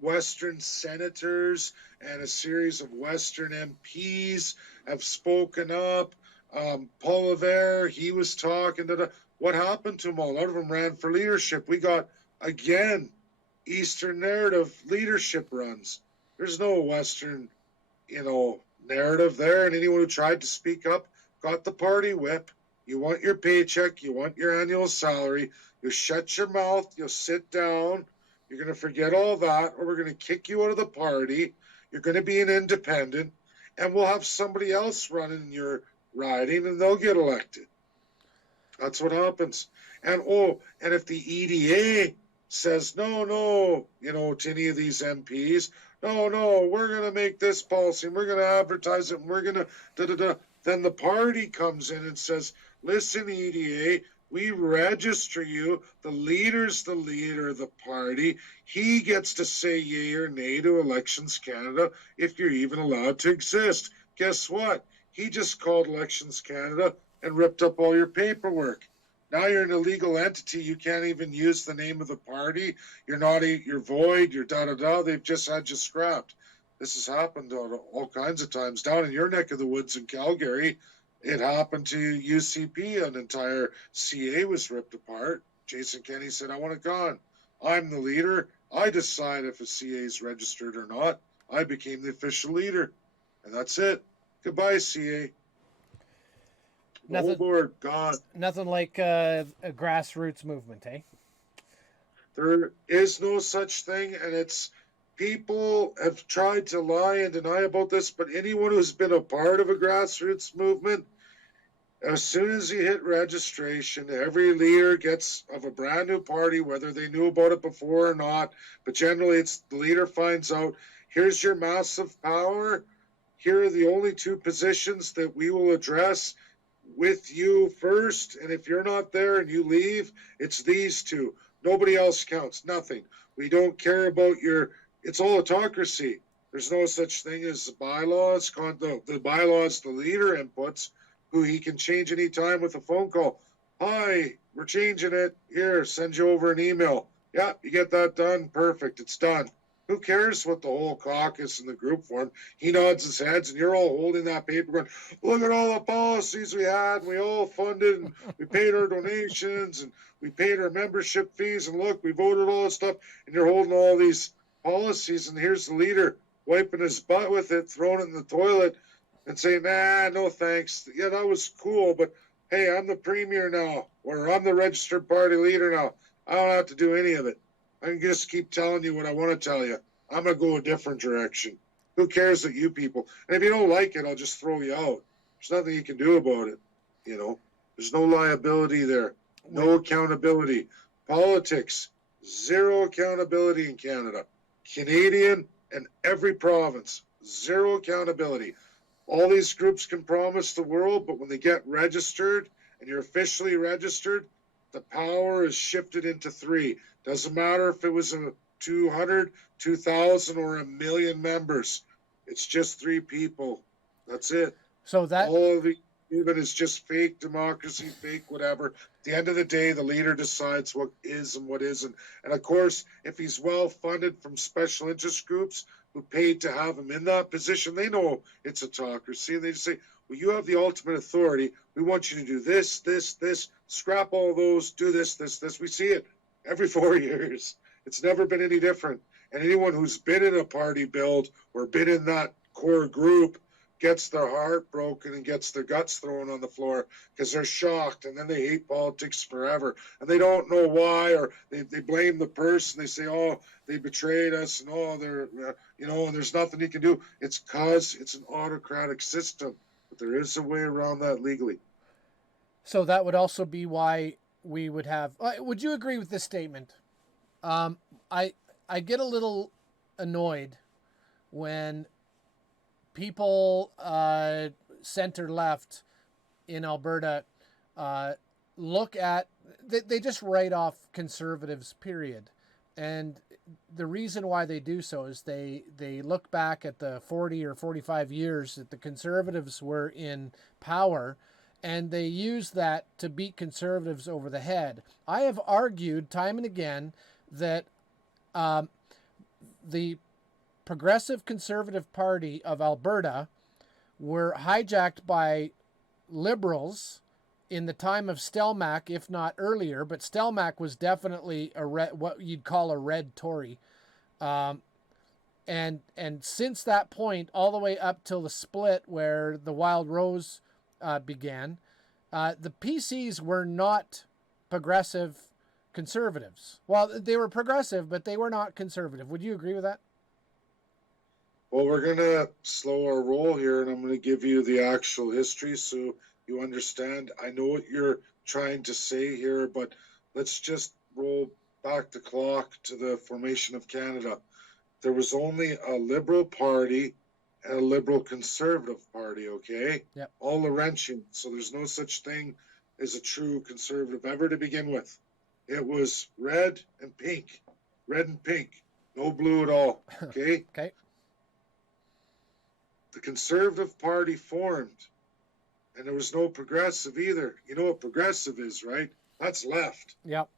Western senators and a series of Western MPs have spoken up. Paul Revere, he was talking to what happened to them all? A lot of them ran for leadership. We got, again, Eastern narrative leadership runs. There's no Western narrative there, and anyone who tried to speak up got the party whip. You want your paycheck, you want your annual salary, you shut your mouth, you'll sit down, you're going to forget all that, or we're going to kick you out of the party, you're going to be an independent, and we'll have somebody else running your riding, and they'll get elected. That's what happens. And if the EDA says, no, to any of these MPs, no, we're going to make this policy, and we're going to advertise it, and we're going to then the party comes in and says, listen, EDA, we register you. The leader's the leader of the party. He gets to say yay or nay to Elections Canada if you're even allowed to exist. Guess what? He just called Elections Canada and ripped up all your paperwork. Now you're an illegal entity. You can't even use the name of the party. You're void. You're da-da-da. They've just had you scrapped. This has happened all kinds of times. Down in your neck of the woods in Calgary, it happened to UCP. An entire CA was ripped apart. Jason Kenney said, I want it gone. I'm the leader. I decide if a CA is registered or not. I became the official leader. And that's it. Goodbye, CA. Nothing, board, gone. Nothing like a grassroots movement, eh? There is no such thing, and it's people have tried to lie and deny about this, but anyone who's been a part of a grassroots movement, as soon as you hit registration, every leader gets of a brand new party, whether they knew about it before or not, but generally it's the leader finds out, here's your massive power, here are the only two positions that we will address with you first, and if you're not there and you leave, it's these two. Nobody else counts, nothing. We don't care about it's all autocracy. There's no such thing as bylaws. The bylaws the leader inputs, who he can change any time with a phone call. Hi, we're changing it. Here, send you over an email. Yeah, you get that done. Perfect, it's done. Who cares what the whole caucus and the group form? He nods his heads, and you're all holding that paper going, look at all the policies we had, and we all funded, and we paid our donations, and we paid our membership fees, and look, we voted all this stuff, and you're holding all these policies, and here's the leader wiping his butt with it, throwing it in the toilet, and saying, nah, no thanks. Yeah, that was cool, but hey, I'm the premier now, or I'm the registered party leader now. I don't have to do any of it. I can just keep telling you what I want to tell you. I'm going to go a different direction. Who cares that you people? And if you don't like it, I'll just throw you out. There's nothing you can do about it. There's no liability there. No accountability. Politics, zero accountability in Canada. Canadian and every province, zero accountability. All these groups can promise the world, but when they get registered and you're officially registered, the power is shifted into three. Doesn't matter if it was 200, 2,000, or 1 million members. It's just three people. That's it. So that all of it is just fake democracy, fake whatever. At the end of the day, the leader decides what is and what isn't. And of course, if he's well funded from special interest groups who paid to have him in that position, they know it's autocracy. And they just say, well, you have the ultimate authority. We want you to do this, this, this, scrap all those, do this, this, this. We see it every 4 years. It's never been any different. And anyone who's been in a party build or been in that core group gets their heart broken and gets their guts thrown on the floor because they're shocked, and then they hate politics forever, and they don't know why, or they blame the person. They say, oh, they betrayed us, and oh, they're and there's nothing you can do. It's because it's an autocratic system, but there is a way around that legally. So that would also be why we would have. Would you agree with this statement? I get a little annoyed when people center left in Alberta look at, they just write off conservatives, period. And the reason why they do so is they look back at the 40 or 45 years that the conservatives were in power, and they use that to beat conservatives over the head. I have argued time and again that the Progressive Conservative Party of Alberta were hijacked by Liberals in the time of Stelmach, if not earlier, but Stelmach was definitely what you'd call a red Tory. And since that point, all the way up till the split where the Wild Rose began, the PCs were not progressive conservatives. Well, they were progressive, but they were not conservative. Would you agree with that? Well, we're going to slow our roll here, and I'm going to give you the actual history so you understand. I know what you're trying to say here, but let's just roll back the clock to the formation of Canada. There was only a Liberal Party and a Liberal Conservative Party, okay? Yep. All Laurentian. So there's no such thing as a true conservative ever to begin with. It was red and pink. Red and pink. No blue at all, okay? Okay. The Conservative Party formed, and there was no progressive either. You know what progressive is, right? That's left. Yep.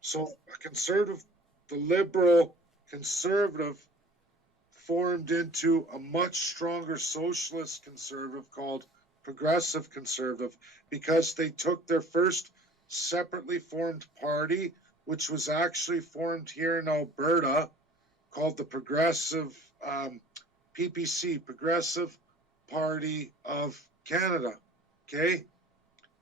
So a conservative, the Liberal Conservative formed into a much stronger socialist conservative called Progressive Conservative, because they took their first separately formed party, which was actually formed here in Alberta, called the Progressive PPC, Progressive Party of Canada. Okay? It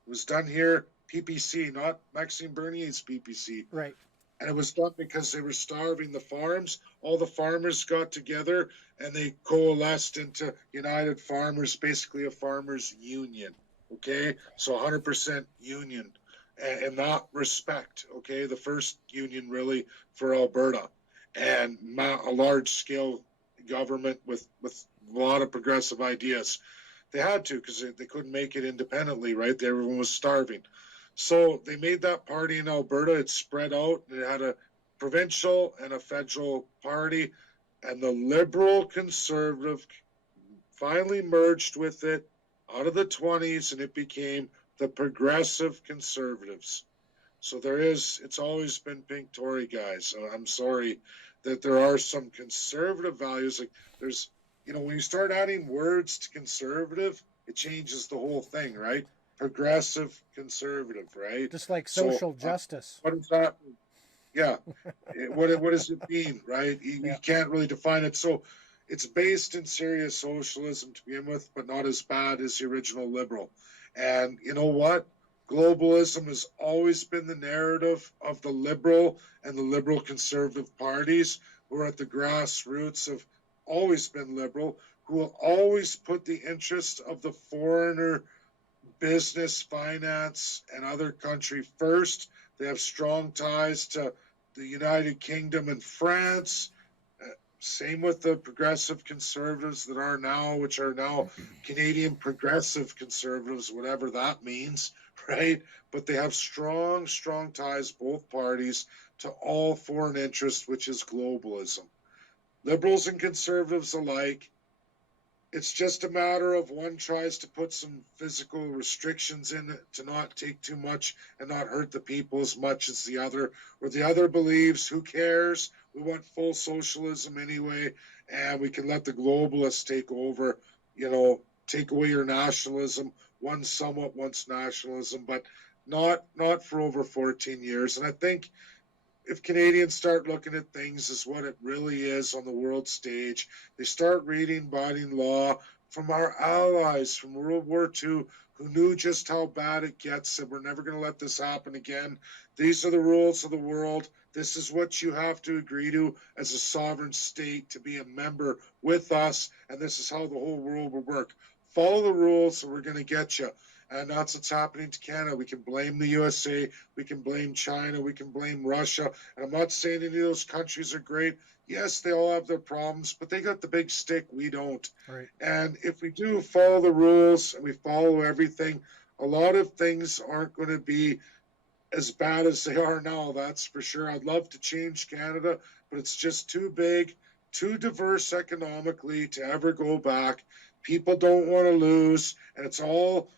was done here, PPC, not Maxime Bernier's PPC. Right. And it was done because they were starving the farms. All the farmers got together and they coalesced into United Farmers, basically a farmers union. Okay? So 100% union in that respect. Okay? The first union really for Alberta. And a large scale government with a lot of progressive ideas. They had to, because they couldn't make it independently, right? Everyone was starving. So they made that party in Alberta. It spread out. It had a provincial and a federal party. And the Liberal Conservative finally merged with it out of the 20s, and it became the Progressive Conservatives. So it's always been pink Tory, guys. I'm sorry that there are some conservative values. Like there's, when you start adding words to conservative, it changes the whole thing, right? Progressive conservative, right? Just like social justice. What does that mean? Yeah. what does it mean, right? You can't really define it. So it's based in serious socialism to begin with, but not as bad as the original liberal. And you know what? Globalism has always been the narrative of the liberal and the liberal conservative parties, who are at the grassroots, have always been liberal, who will always put the interests of the foreigner, business, finance, and other country first. They have strong ties to the United Kingdom and France. Same with the progressive conservatives that are now, which are now Canadian progressive conservatives, whatever that means, right? But they have strong, strong ties, both parties, to all foreign interests, which is globalism. Liberals and conservatives alike, it's just a matter of one tries to put some physical restrictions in it to not take too much and not hurt the people as much as the other, or the other believes, who cares? We want full socialism anyway, and we can let the globalists take over, take away your nationalism, one's somewhat, one's nationalism, but not for over 14 years. And I think if Canadians start looking at things as what it really is on the world stage, they start reading binding law from our allies from World War II who knew just how bad it gets, and we're never going to let this happen again. These are the rules of the world. This is what you have to agree to as a sovereign state to be a member with us, and this is how the whole world will work. Follow the rules, or we're going to get you. And that's what's happening to Canada. We can blame the USA, we can blame China, we can blame Russia. And I'm not saying any of those countries are great. Yes, they all have their problems, but they got the big stick. We don't. Right. And if we do follow the rules and we follow everything, a lot of things aren't going to be as bad as they are now. That's for sure. I'd love to change Canada, but it's just too big, too diverse economically to ever go back. People don't want to lose, and it's all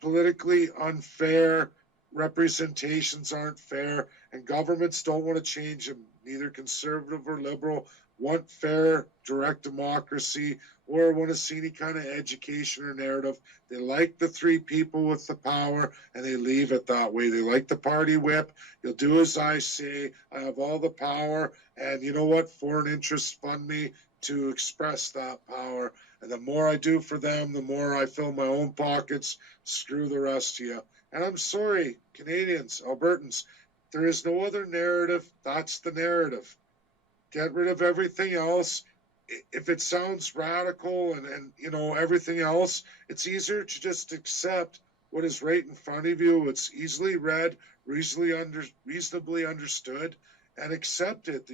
politically unfair. Representations aren't fair, and governments don't want to change them. Neither conservative or liberal want fair, direct democracy or want to see any kind of education or narrative. They like the three people with the power, and they leave it that way. They like the party whip. You'll do as I say. I have all the power, and you know what? Foreign interests fund me to express that power. And the more I do for them, the more I fill my own pockets. Screw the rest of you. And I'm sorry, Canadians, Albertans, there is no other narrative. That's the narrative. Get rid of everything else. If it sounds radical and you know everything else, it's easier to just accept what is right in front of you. It's easily read, reasonably understood, and accept it.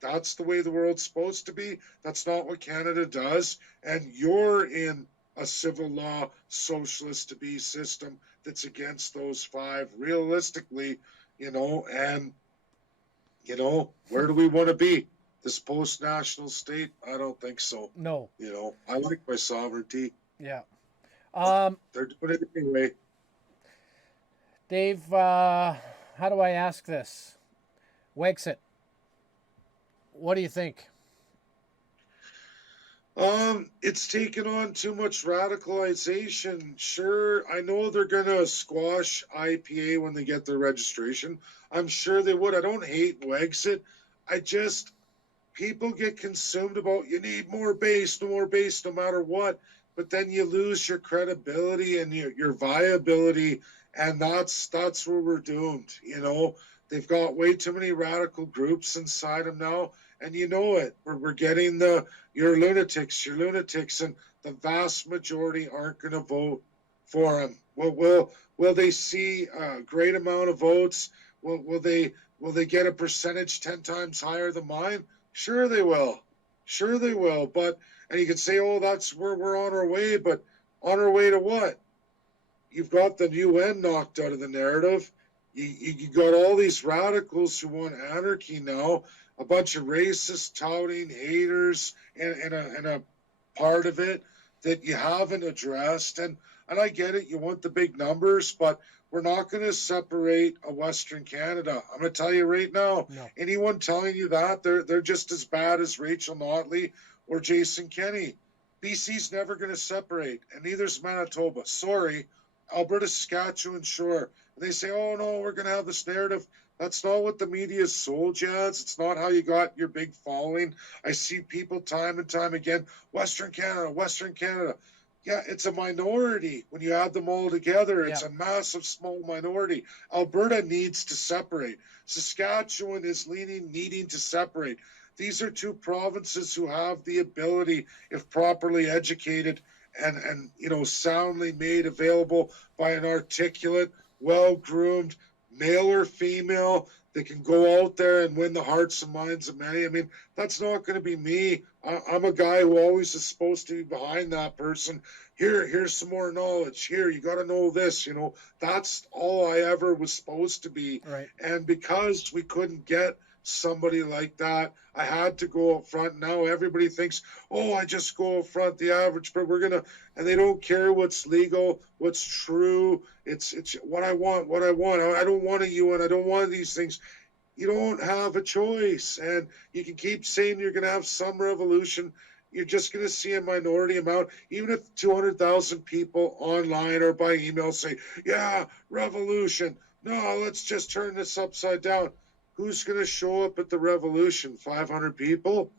That's the way the world's supposed to be. That's not what Canada does. And you're in a civil law socialist to be system that's against those five realistically, and where do we want to be? This post-national state? I don't think so. No. I like my sovereignty. Yeah. They're doing it anyway. Dave, how do I ask this? Wexit. What do you think? It's taken on too much radicalization. Sure, I know they're gonna squash IPA when they get their registration. I'm sure they would. I don't hate Wexit. People get consumed about you need more base, no matter what. But then you lose your credibility and your viability, and that's where we're doomed. They've got way too many radical groups inside them now, and you know it. We're getting you're lunatics, and the vast majority aren't going to vote for them. Will they see a great amount of votes? Will they get a percentage 10 times higher than mine? Sure they will. But and you can say, oh, that's where we're on our way, but on our way to what? You've got the UN knocked out of the narrative. You got all these radicals who want anarchy now, a bunch of racists touting haters and a part of it that you haven't addressed. And I get it, you want the big numbers, but we're not going to separate a Western Canada. I'm going to tell you right now, No. Anyone telling you that, they're just as bad as Rachel Notley or Jason Kenney. BC's never going to separate, and neither's Manitoba. Sorry. Alberta, Saskatchewan, sure. And they say, oh, no, we're going to have this narrative. That's not what the media sold you as. It's not how you got your big following. I see people time and time again, Western Canada. Yeah, it's a minority when you add them all together. It's a massive small minority. Alberta needs to separate. Saskatchewan is needing to separate. These are two provinces who have the ability, if properly educated and soundly made available by an articulate, well-groomed male or female that can go out there and win the hearts and minds of many. I mean, that's not going to be me. I'm a guy who always is supposed to be behind that person. Here's some more knowledge. Here, you got to know this. That's all I ever was supposed to be. Right. And because we couldn't get somebody like that, I had to go up front. Now everybody thinks, oh, I just go up front, the average, but and they don't care what's legal, what's true. It's what I want. I don't want a UN. I don't want these things. You don't have a choice, and you can keep saying you're going to have some revolution. you're just going to see a minority amount, even if 200,000 people online or by email say, yeah, revolution. No, let's just turn this upside down. Who's going to show up at the revolution? 500 people?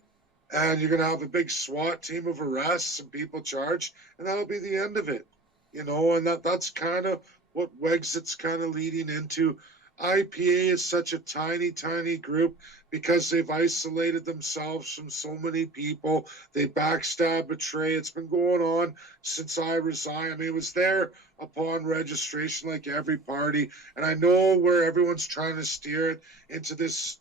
And you're going to have a big SWAT team of arrests and people charged, and that'll be the end of it. And that's kind of what Wexit's kind of leading into. IPA is such a tiny, tiny group because they've isolated themselves from so many people. They backstab, betray. It's been going on since I resigned. I mean, it was there upon registration, like every party. And I know where everyone's trying to steer it into this,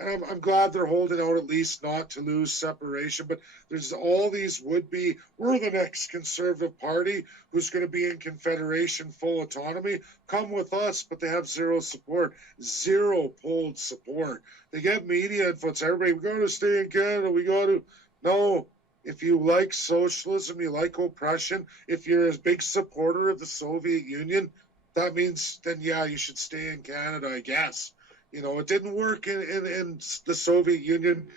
and I'm glad they're holding out at least not to lose separation. But there's all these would-be, we're the next conservative party who's going to be in confederation, full autonomy. Come with us, but they have zero support, zero polled support. They get media info. It's everybody, we got to stay in Canada. We got to. No, if you like socialism, you like oppression, if you're a big supporter of the Soviet Union, that means then, yeah, you should stay in Canada, I guess. It didn't work in the Soviet Union,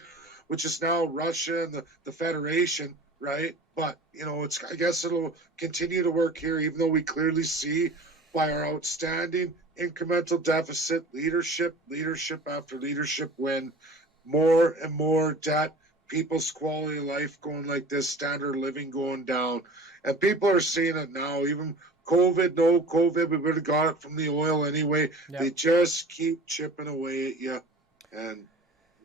which is now Russia and the Federation, right? But, I guess it'll continue to work here, even though we clearly see by our outstanding incremental deficit leadership after leadership win, more and more debt, people's quality of life going like this, standard of living going down. And people are seeing it now, even COVID, no COVID, we would have got it from the oil anyway. Yep. They just keep chipping away at you, and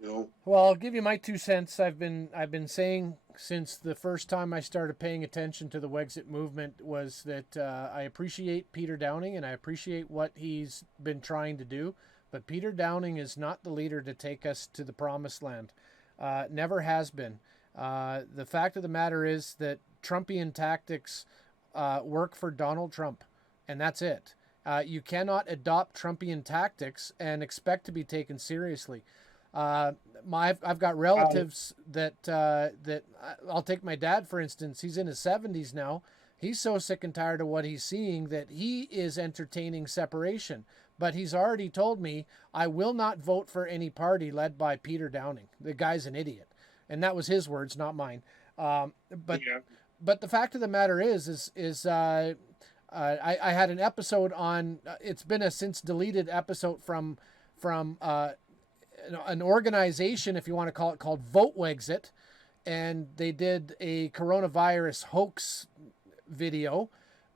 Well, I'll give you my 2 cents. I've been saying since the first time I started paying attention to the Wexit movement was that I appreciate Peter Downing and I appreciate what he's been trying to do, but Peter Downing is not the leader to take us to the promised land. Never has been. The fact of the matter is that Trumpian tactics work for Donald Trump, and that's it. You cannot adopt Trumpian tactics and expect to be taken seriously. I've got relatives that I'll take my dad, for instance. He's in his 70s now. He's so sick and tired of what he's seeing that he is entertaining separation. But he's already told me, I will not vote for any party led by Peter Downing. The guy's an idiot. And that was his words, not mine. But the fact of the matter is I had an episode on. It's been a since deleted episode from an organization, if you want to call it, called Vote Wexit, and they did a coronavirus hoax video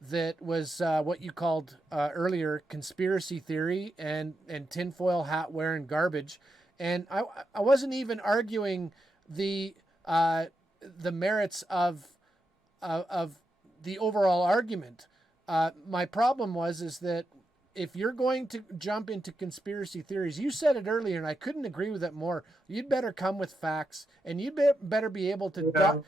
that was what you called earlier conspiracy theory and tinfoil hat wearing garbage. And I wasn't even arguing the merits of the overall argument. My problem is that if you're going to jump into conspiracy theories, you said it earlier, and I couldn't agree with it more. You'd better come with facts, and you'd better be able to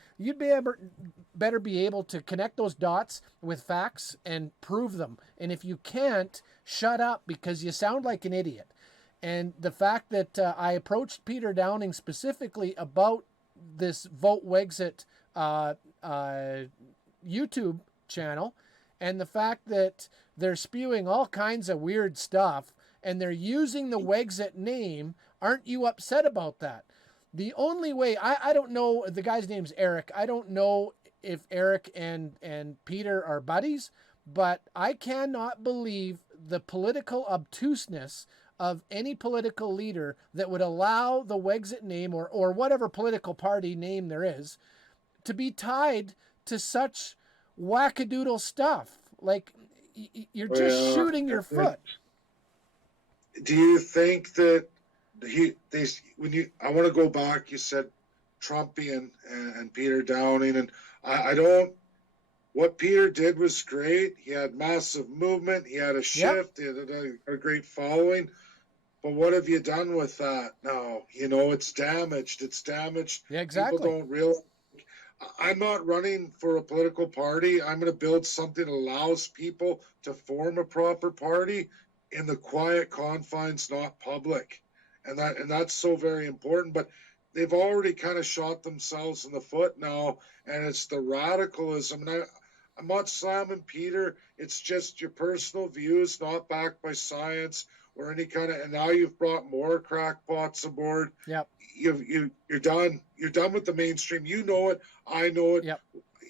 better be able to connect those dots with facts and prove them. And if you can't, shut up because you sound like an idiot. And the fact that I approached Peter Downing specifically about this Vote Wexit YouTube channel, and the fact that they're spewing all kinds of weird stuff and they're using the Wexit name, aren't you upset about that? The only way, I don't know, the guy's name's Eric. I don't know if Eric and Peter are buddies, but I cannot believe the political obtuseness of any political leader that would allow the Wexit name or whatever political party name there is to be tied to such wackadoodle stuff. Like, you're just shooting your foot. Do you think that I want to go back, you said Trumpian and Peter Downing, and I don't, what Peter did was great. He had massive movement. He had a shift. Yep. He had a great following. But what have you done with that now? It's damaged. It's damaged. Yeah, exactly. People don't realize. I'm not running for a political party. I'm going to build something that allows people to form a proper party in the quiet confines, not public. And that's so very important. But they've already kind of shot themselves in the foot now, and it's the radicalism. And I'm not slamming Peter. It's just your personal views, not backed by science or any kind of, and now you've brought more crackpots aboard. Yep. You're done. You're done with the mainstream. You know it. I know it. Yep.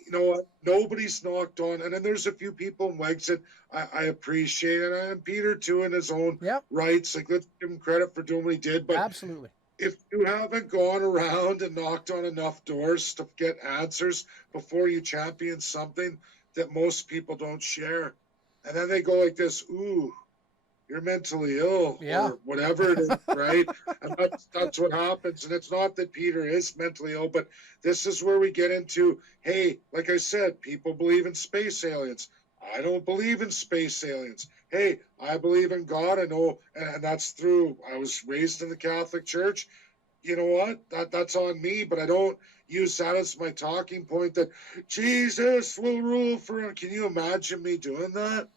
You know what? Nobody's knocked on. And then there's a few people in Wexit I appreciate, and Peter too in his own Yep. rights. Like, let's give him credit for doing what he did. But Absolutely. if you haven't gone around and knocked on enough doors to get answers before you champion something that most people don't share, and then they go like this, ooh, you're mentally ill, Yeah. or whatever it is, right? And that's what happens. And it's not that Peter is mentally ill, but this is where we get into, hey, like I said, people believe in space aliens. I don't believe in space aliens. Hey, I believe in God. I know, and that's through, I was raised in the Catholic Church. You know what? That's on me, but I don't use that as my talking point that Jesus will rule forever. Can you imagine me doing that?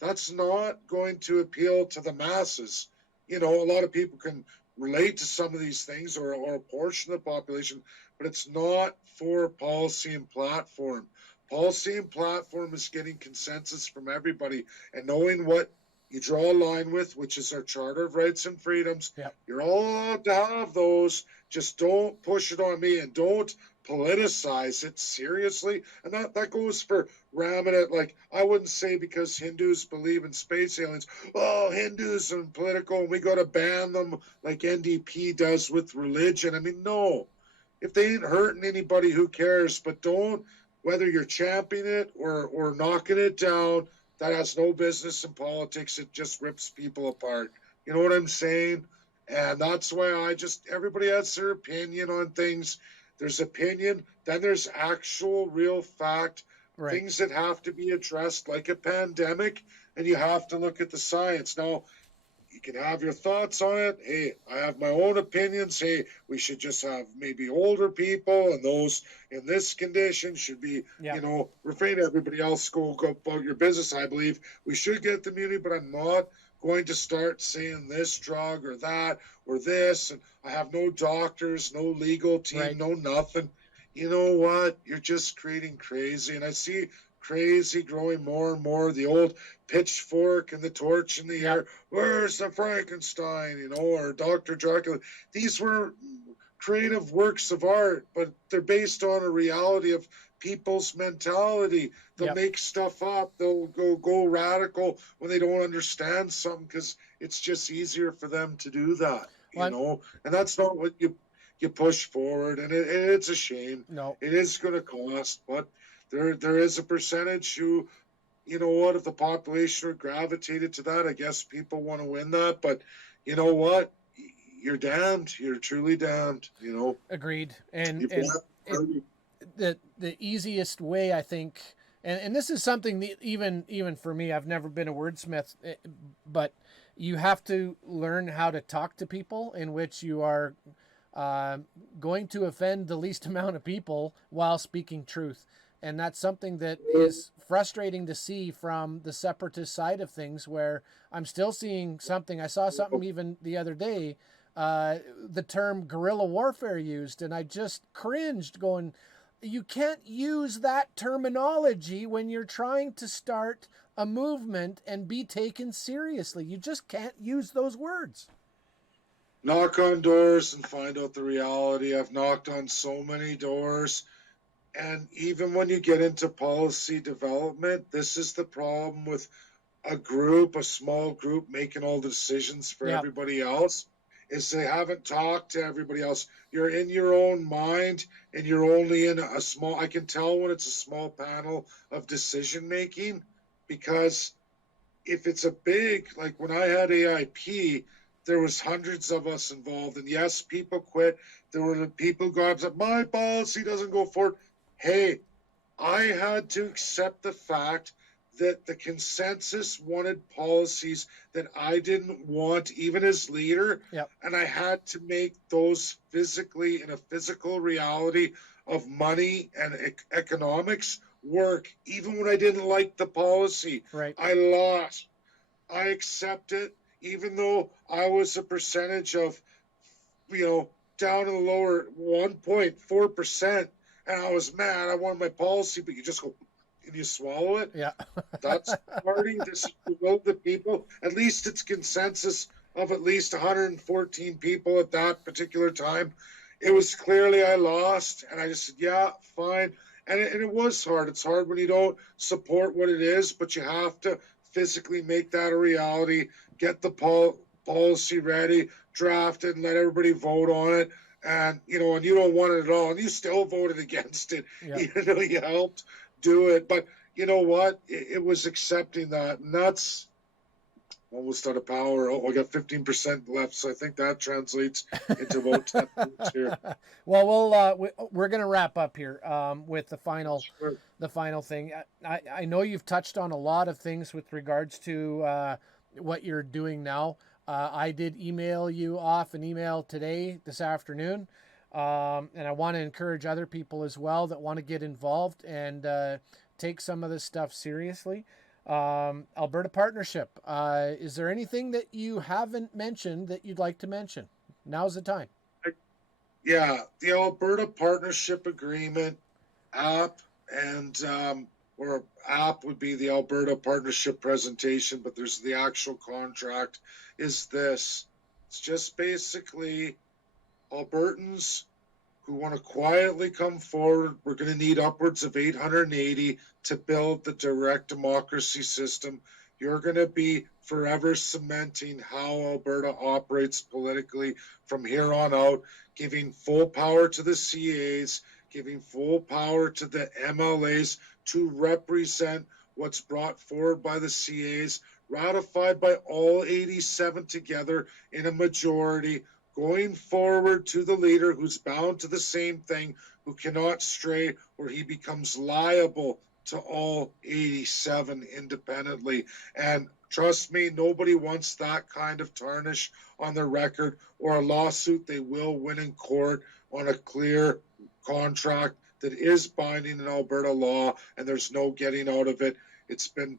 That's not going to appeal to the masses. You know, a lot of people can relate to some of these things, or a portion of the population, but it's not for policy and platform. Policy and platform is getting consensus from everybody and knowing what you draw a line with, which is our Charter of Rights and Freedoms. Yep. You're all allowed to have those. Just don't push it on me, and don't politicize it seriously. And that goes for ramming it. Like, I wouldn't say because Hindus believe in space aliens, oh, Hindus and political, and we got to ban them like NDP does with religion. I mean, no. If they ain't hurting anybody, who cares? But don't, whether you're championing it or knocking it down, that has no business in politics. It just rips people apart. You know what I'm saying? And that's why everybody has their opinion on things. There's opinion, then there's actual real fact, Right. things that have to be addressed, like a pandemic, and you have to look at the science. Now, you can have your thoughts on it. Hey, I have my own opinions. Hey, we should just have maybe older people, and those in this condition should be, refrain. Everybody else go about your business. I believe we should get the immunity, but I'm not going to start saying this drug or that or this. And I have no doctors, no legal team, Right. no nothing. You know what? You're just creating crazy. And I see crazy growing more and more. The old pitchfork and the torch in the air. Where's the Frankenstein, or Dr. Dracula? These were creative works of art, but they're based on a reality of people's mentality. They'll make stuff up. They'll go radical when they don't understand something, because it's just easier for them to do that, and that's not what you push forward. And it's a shame. No, it is going to cost, but there is a percentage who, if the population are gravitated to that, I guess people want to win that. But you know what? You're damned. You're truly damned. Agreed. And the easiest way, I think, and this is something that even for me, I've never been a wordsmith, but you have to learn how to talk to people in which you are going to offend the least amount of people while speaking truth. And that's something that is frustrating to see from the separatist side of things, where I'm still seeing something. I saw something even the other day, the term guerrilla warfare used, and I just cringed, going, you can't use that terminology when you're trying to start a movement and be taken seriously. You just can't use those words. Knock on doors and find out the reality. I've knocked on so many doors. And even when you get into policy development, this is the problem with a small group making all the decisions for everybody else, is they haven't talked to everybody else. You're in your own mind, and you're only in I can tell when it's a small panel of decision making, because if it's a big, like when I had AIP, there was hundreds of us involved, and yes, people quit. There were people who got upset, my policy doesn't go forward. Hey, I had to accept the fact that the consensus wanted policies that I didn't want, even as leader. And I had to make those physically, in a physical reality of money and economics, work, even when I didn't like the policy. Right. I lost. I accept it, even though I was a percentage of, down in the lower 1.4%. And I was mad. I wanted my policy, but you just go, and you swallow it. Yeah. That's the party. This is the will of the people. At least it's consensus of at least 114 people at that particular time. It was clearly I lost, and I just said, yeah, fine. And it was hard. It's hard when you don't support what it is, but you have to physically make that a reality, get the policy ready, draft it, and let everybody vote on it. And, and you don't want it at all. And you still voted against it. Yeah. You helped do it. But you know what? It was accepting that. And that's almost out of power. Oh, I got 15% left. So I think that translates into about 10 minutes here. Well, we're going to wrap up here with the final thing. I know you've touched on a lot of things with regards to what you're doing now. I did email you off an email this afternoon. And I want to encourage other people as well that want to get involved and take some of this stuff seriously. Alberta Partnership. Is there anything that you haven't mentioned that you'd like to mention? Now's the time. Yeah, the Alberta Partnership Agreement app, and or app would be the Alberta Partnership presentation, but there's the actual contract is this. It's just basically Albertans who want to quietly come forward. We're going to need upwards of 880 to build the direct democracy system. You're going to be forever cementing how Alberta operates politically from here on out, giving full power to the CAs, giving full power to the MLAs to represent what's brought forward by the CAs, ratified by all 87 together in a majority, going forward to the leader who's bound to the same thing, who cannot stray, or he becomes liable to all 87 independently. And trust me, nobody wants that kind of tarnish on their record or a lawsuit they will win in court on a clear contract that is binding in Alberta law, and there's no getting out of it. It's been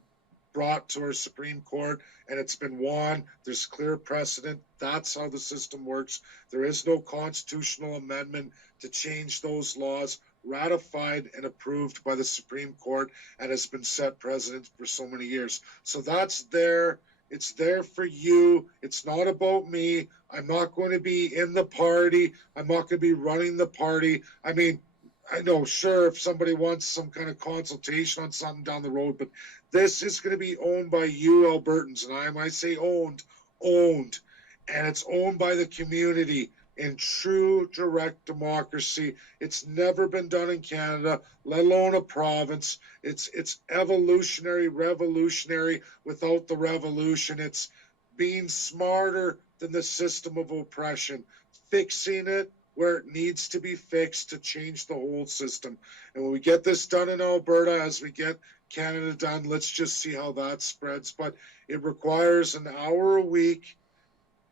brought to our Supreme Court and it's been won. There's clear precedent. That's how the system works. There is no constitutional amendment to change those laws, ratified and approved by the Supreme Court, and has been set precedent for so many years. So that's there. It's there for you. It's not about me. I'm not going to be in the party. I'm not going to be running the party. I mean, I know, sure, if somebody wants some kind of consultation on something down the road, but this is going to be owned by you Albertans. And I say owned, and it's owned by the community in true direct democracy. It's never been done in Canada, let alone a province. It's evolutionary, revolutionary without the revolution. It's being smarter than the system of oppression, fixing it where it needs to be fixed to change the whole system. And when we get this done in Alberta, as we get Canada done, let's just see how that spreads. But it requires an hour a week.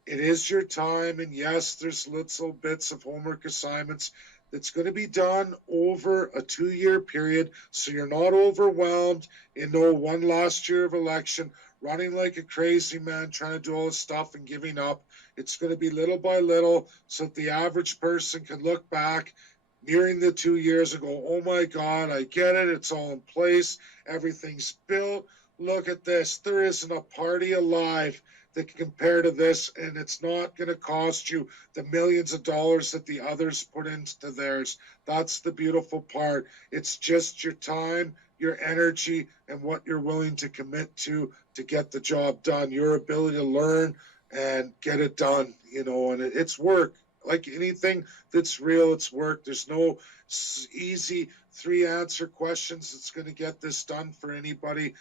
It is your time. And yes, there's little bits of homework assignments that's going to be done over a 2-year period. So you're not overwhelmed in one last year of election, running like a crazy man, trying to do all this stuff and giving up. It's going to be little by little so that the average person can look back nearing the 2 years and go, oh my God, I get it. It's all in place. Everything's built. Look at this. There isn't a party alive that can compare to this, and it's not going to cost you the millions of dollars that the others put into theirs. That's the beautiful part. It's just your time, your energy, and what you're willing to commit to get the job done, your ability to learn and get it done, and it's work. Like anything that's real, it's work. There's no easy 3-answer questions that's going to get this done for anybody.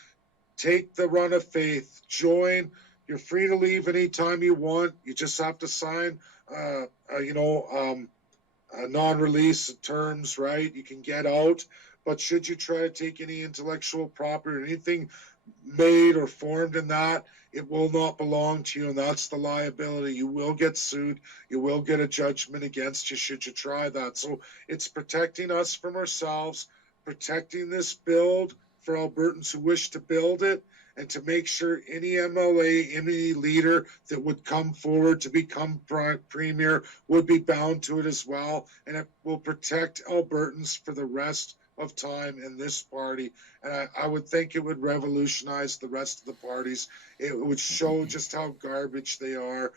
Take the run of faith. Join. You're free to leave anytime you want. You just have to sign, non-release terms, right? You can get out. But should you try to take any intellectual property or anything made or formed in that, it will not belong to you, and that's the liability. You will get sued. You will get a judgment against you should you try that. So it's protecting us from ourselves, protecting this build for Albertans who wish to build it, and to make sure any MLA, any leader that would come forward to become premier would be bound to it as well. And it will protect Albertans for the rest of time in this party, and I would think it would revolutionize the rest of the parties. It would show just how garbage they are.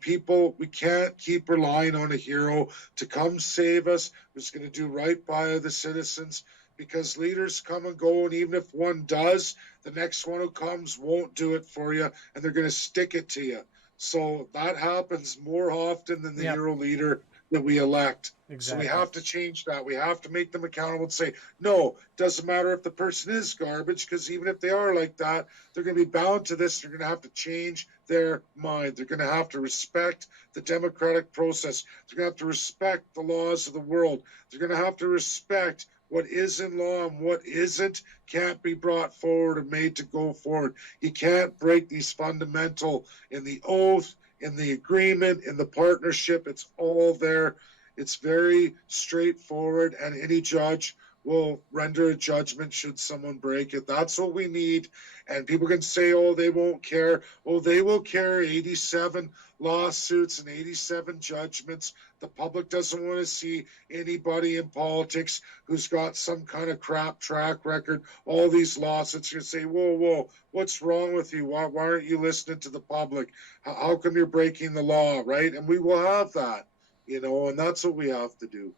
People, we can't keep relying on a hero to come save us, who's going to do right by the citizens, because leaders come and go, and even if one does, the next one who comes won't do it for you, and they're going to stick it to you. So that happens more often than the hero leader that we elect. Exactly. So we have to change that. We have to make them accountable and say, no, doesn't matter if the person is garbage, because even if they are like that, they're going to be bound to this. They're going to have to change their mind. They're going to have to respect the democratic process. They're going to have to respect the laws of the world. They're going to have to respect what is in law and what isn't can't be brought forward and made to go forward. You can't break these fundamental in the oath, in the agreement, in the partnership. It's all there. It's very straightforward, and any judge will render a judgment should someone break it. That's what we need. And people can say, oh, they won't care. Oh, they will care. 87 lawsuits and 87 judgments. The public doesn't want to see anybody in politics who's got some kind of crap track record. All these lawsuits, you say, whoa, what's wrong with you? Why aren't you listening to the public? How come you're breaking the law, right? And we will have that, and that's what we have to do.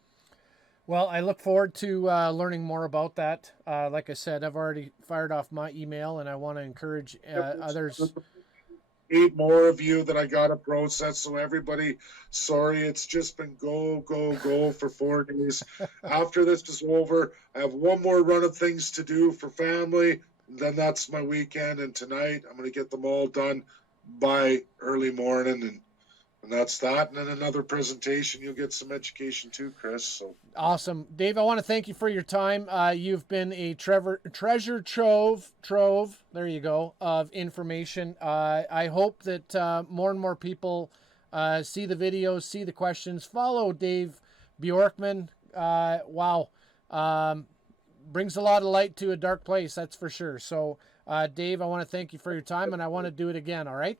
Well, I look forward to learning more about that. Like I said, I've already fired off my email, and I want to encourage others. 8 more of you that I got to process. So everybody, sorry, it's just been go for 4 days. After this is over, I have one more run of things to do for family. Then that's my weekend. And tonight I'm going to get them all done by early morning. And that's that. And then another presentation. You'll get some education too, Chris. So awesome. Dave, I want to thank you for your time. You've been a treasure trove, there you go, of information. I hope that more and more people see the videos, see the questions, follow Dave Bjorkman. Wow. Brings a lot of light to a dark place, that's for sure. So, Dave, I want to thank you for your time, and I want to do it again, all right?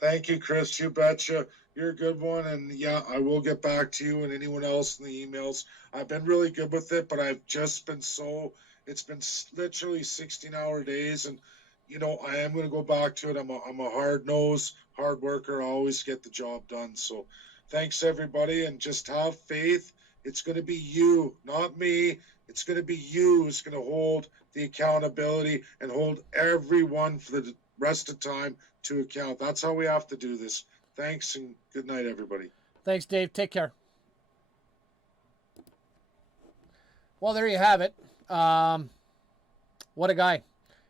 Thank you, Chris. You betcha. You're a good one. And yeah, I will get back to you and anyone else in the emails. I've been really good with it, but I've just been it's been literally 16-hour days. And, I am going to go back to it. I'm a hard-nosed, hard worker. I always get the job done. So thanks, everybody. And just have faith. It's going to be you, not me. It's going to be you who's going to hold the accountability and hold everyone for the rest of time to account. That's how we have to do this. Thanks, and good night, everybody. Thanks, Dave. Take care. Well, there you have it. What a guy.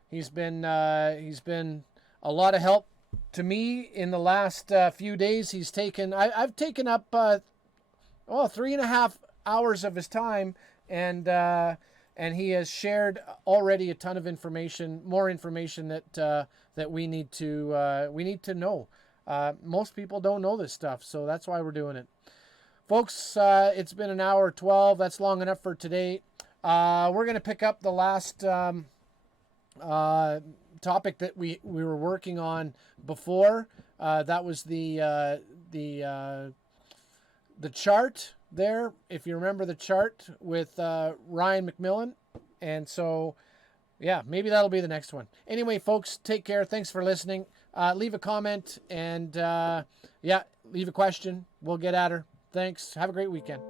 He's been a lot of help to me in the last few days. I've taken up 3.5 hours of his time, and he has shared already a ton of information, more information that we need to know. Most people don't know this stuff, so that's why we're doing it. Folks, it's been an hour 12. That's long enough for today. We're going to pick up the last topic that we were working on before. That was the chart there, if you remember the chart with Ryan McMillan. And so, yeah, maybe that'll be the next one. Anyway, folks, take care. Thanks for listening. Leave a comment and, leave a question. We'll get at her. Thanks. Have a great weekend.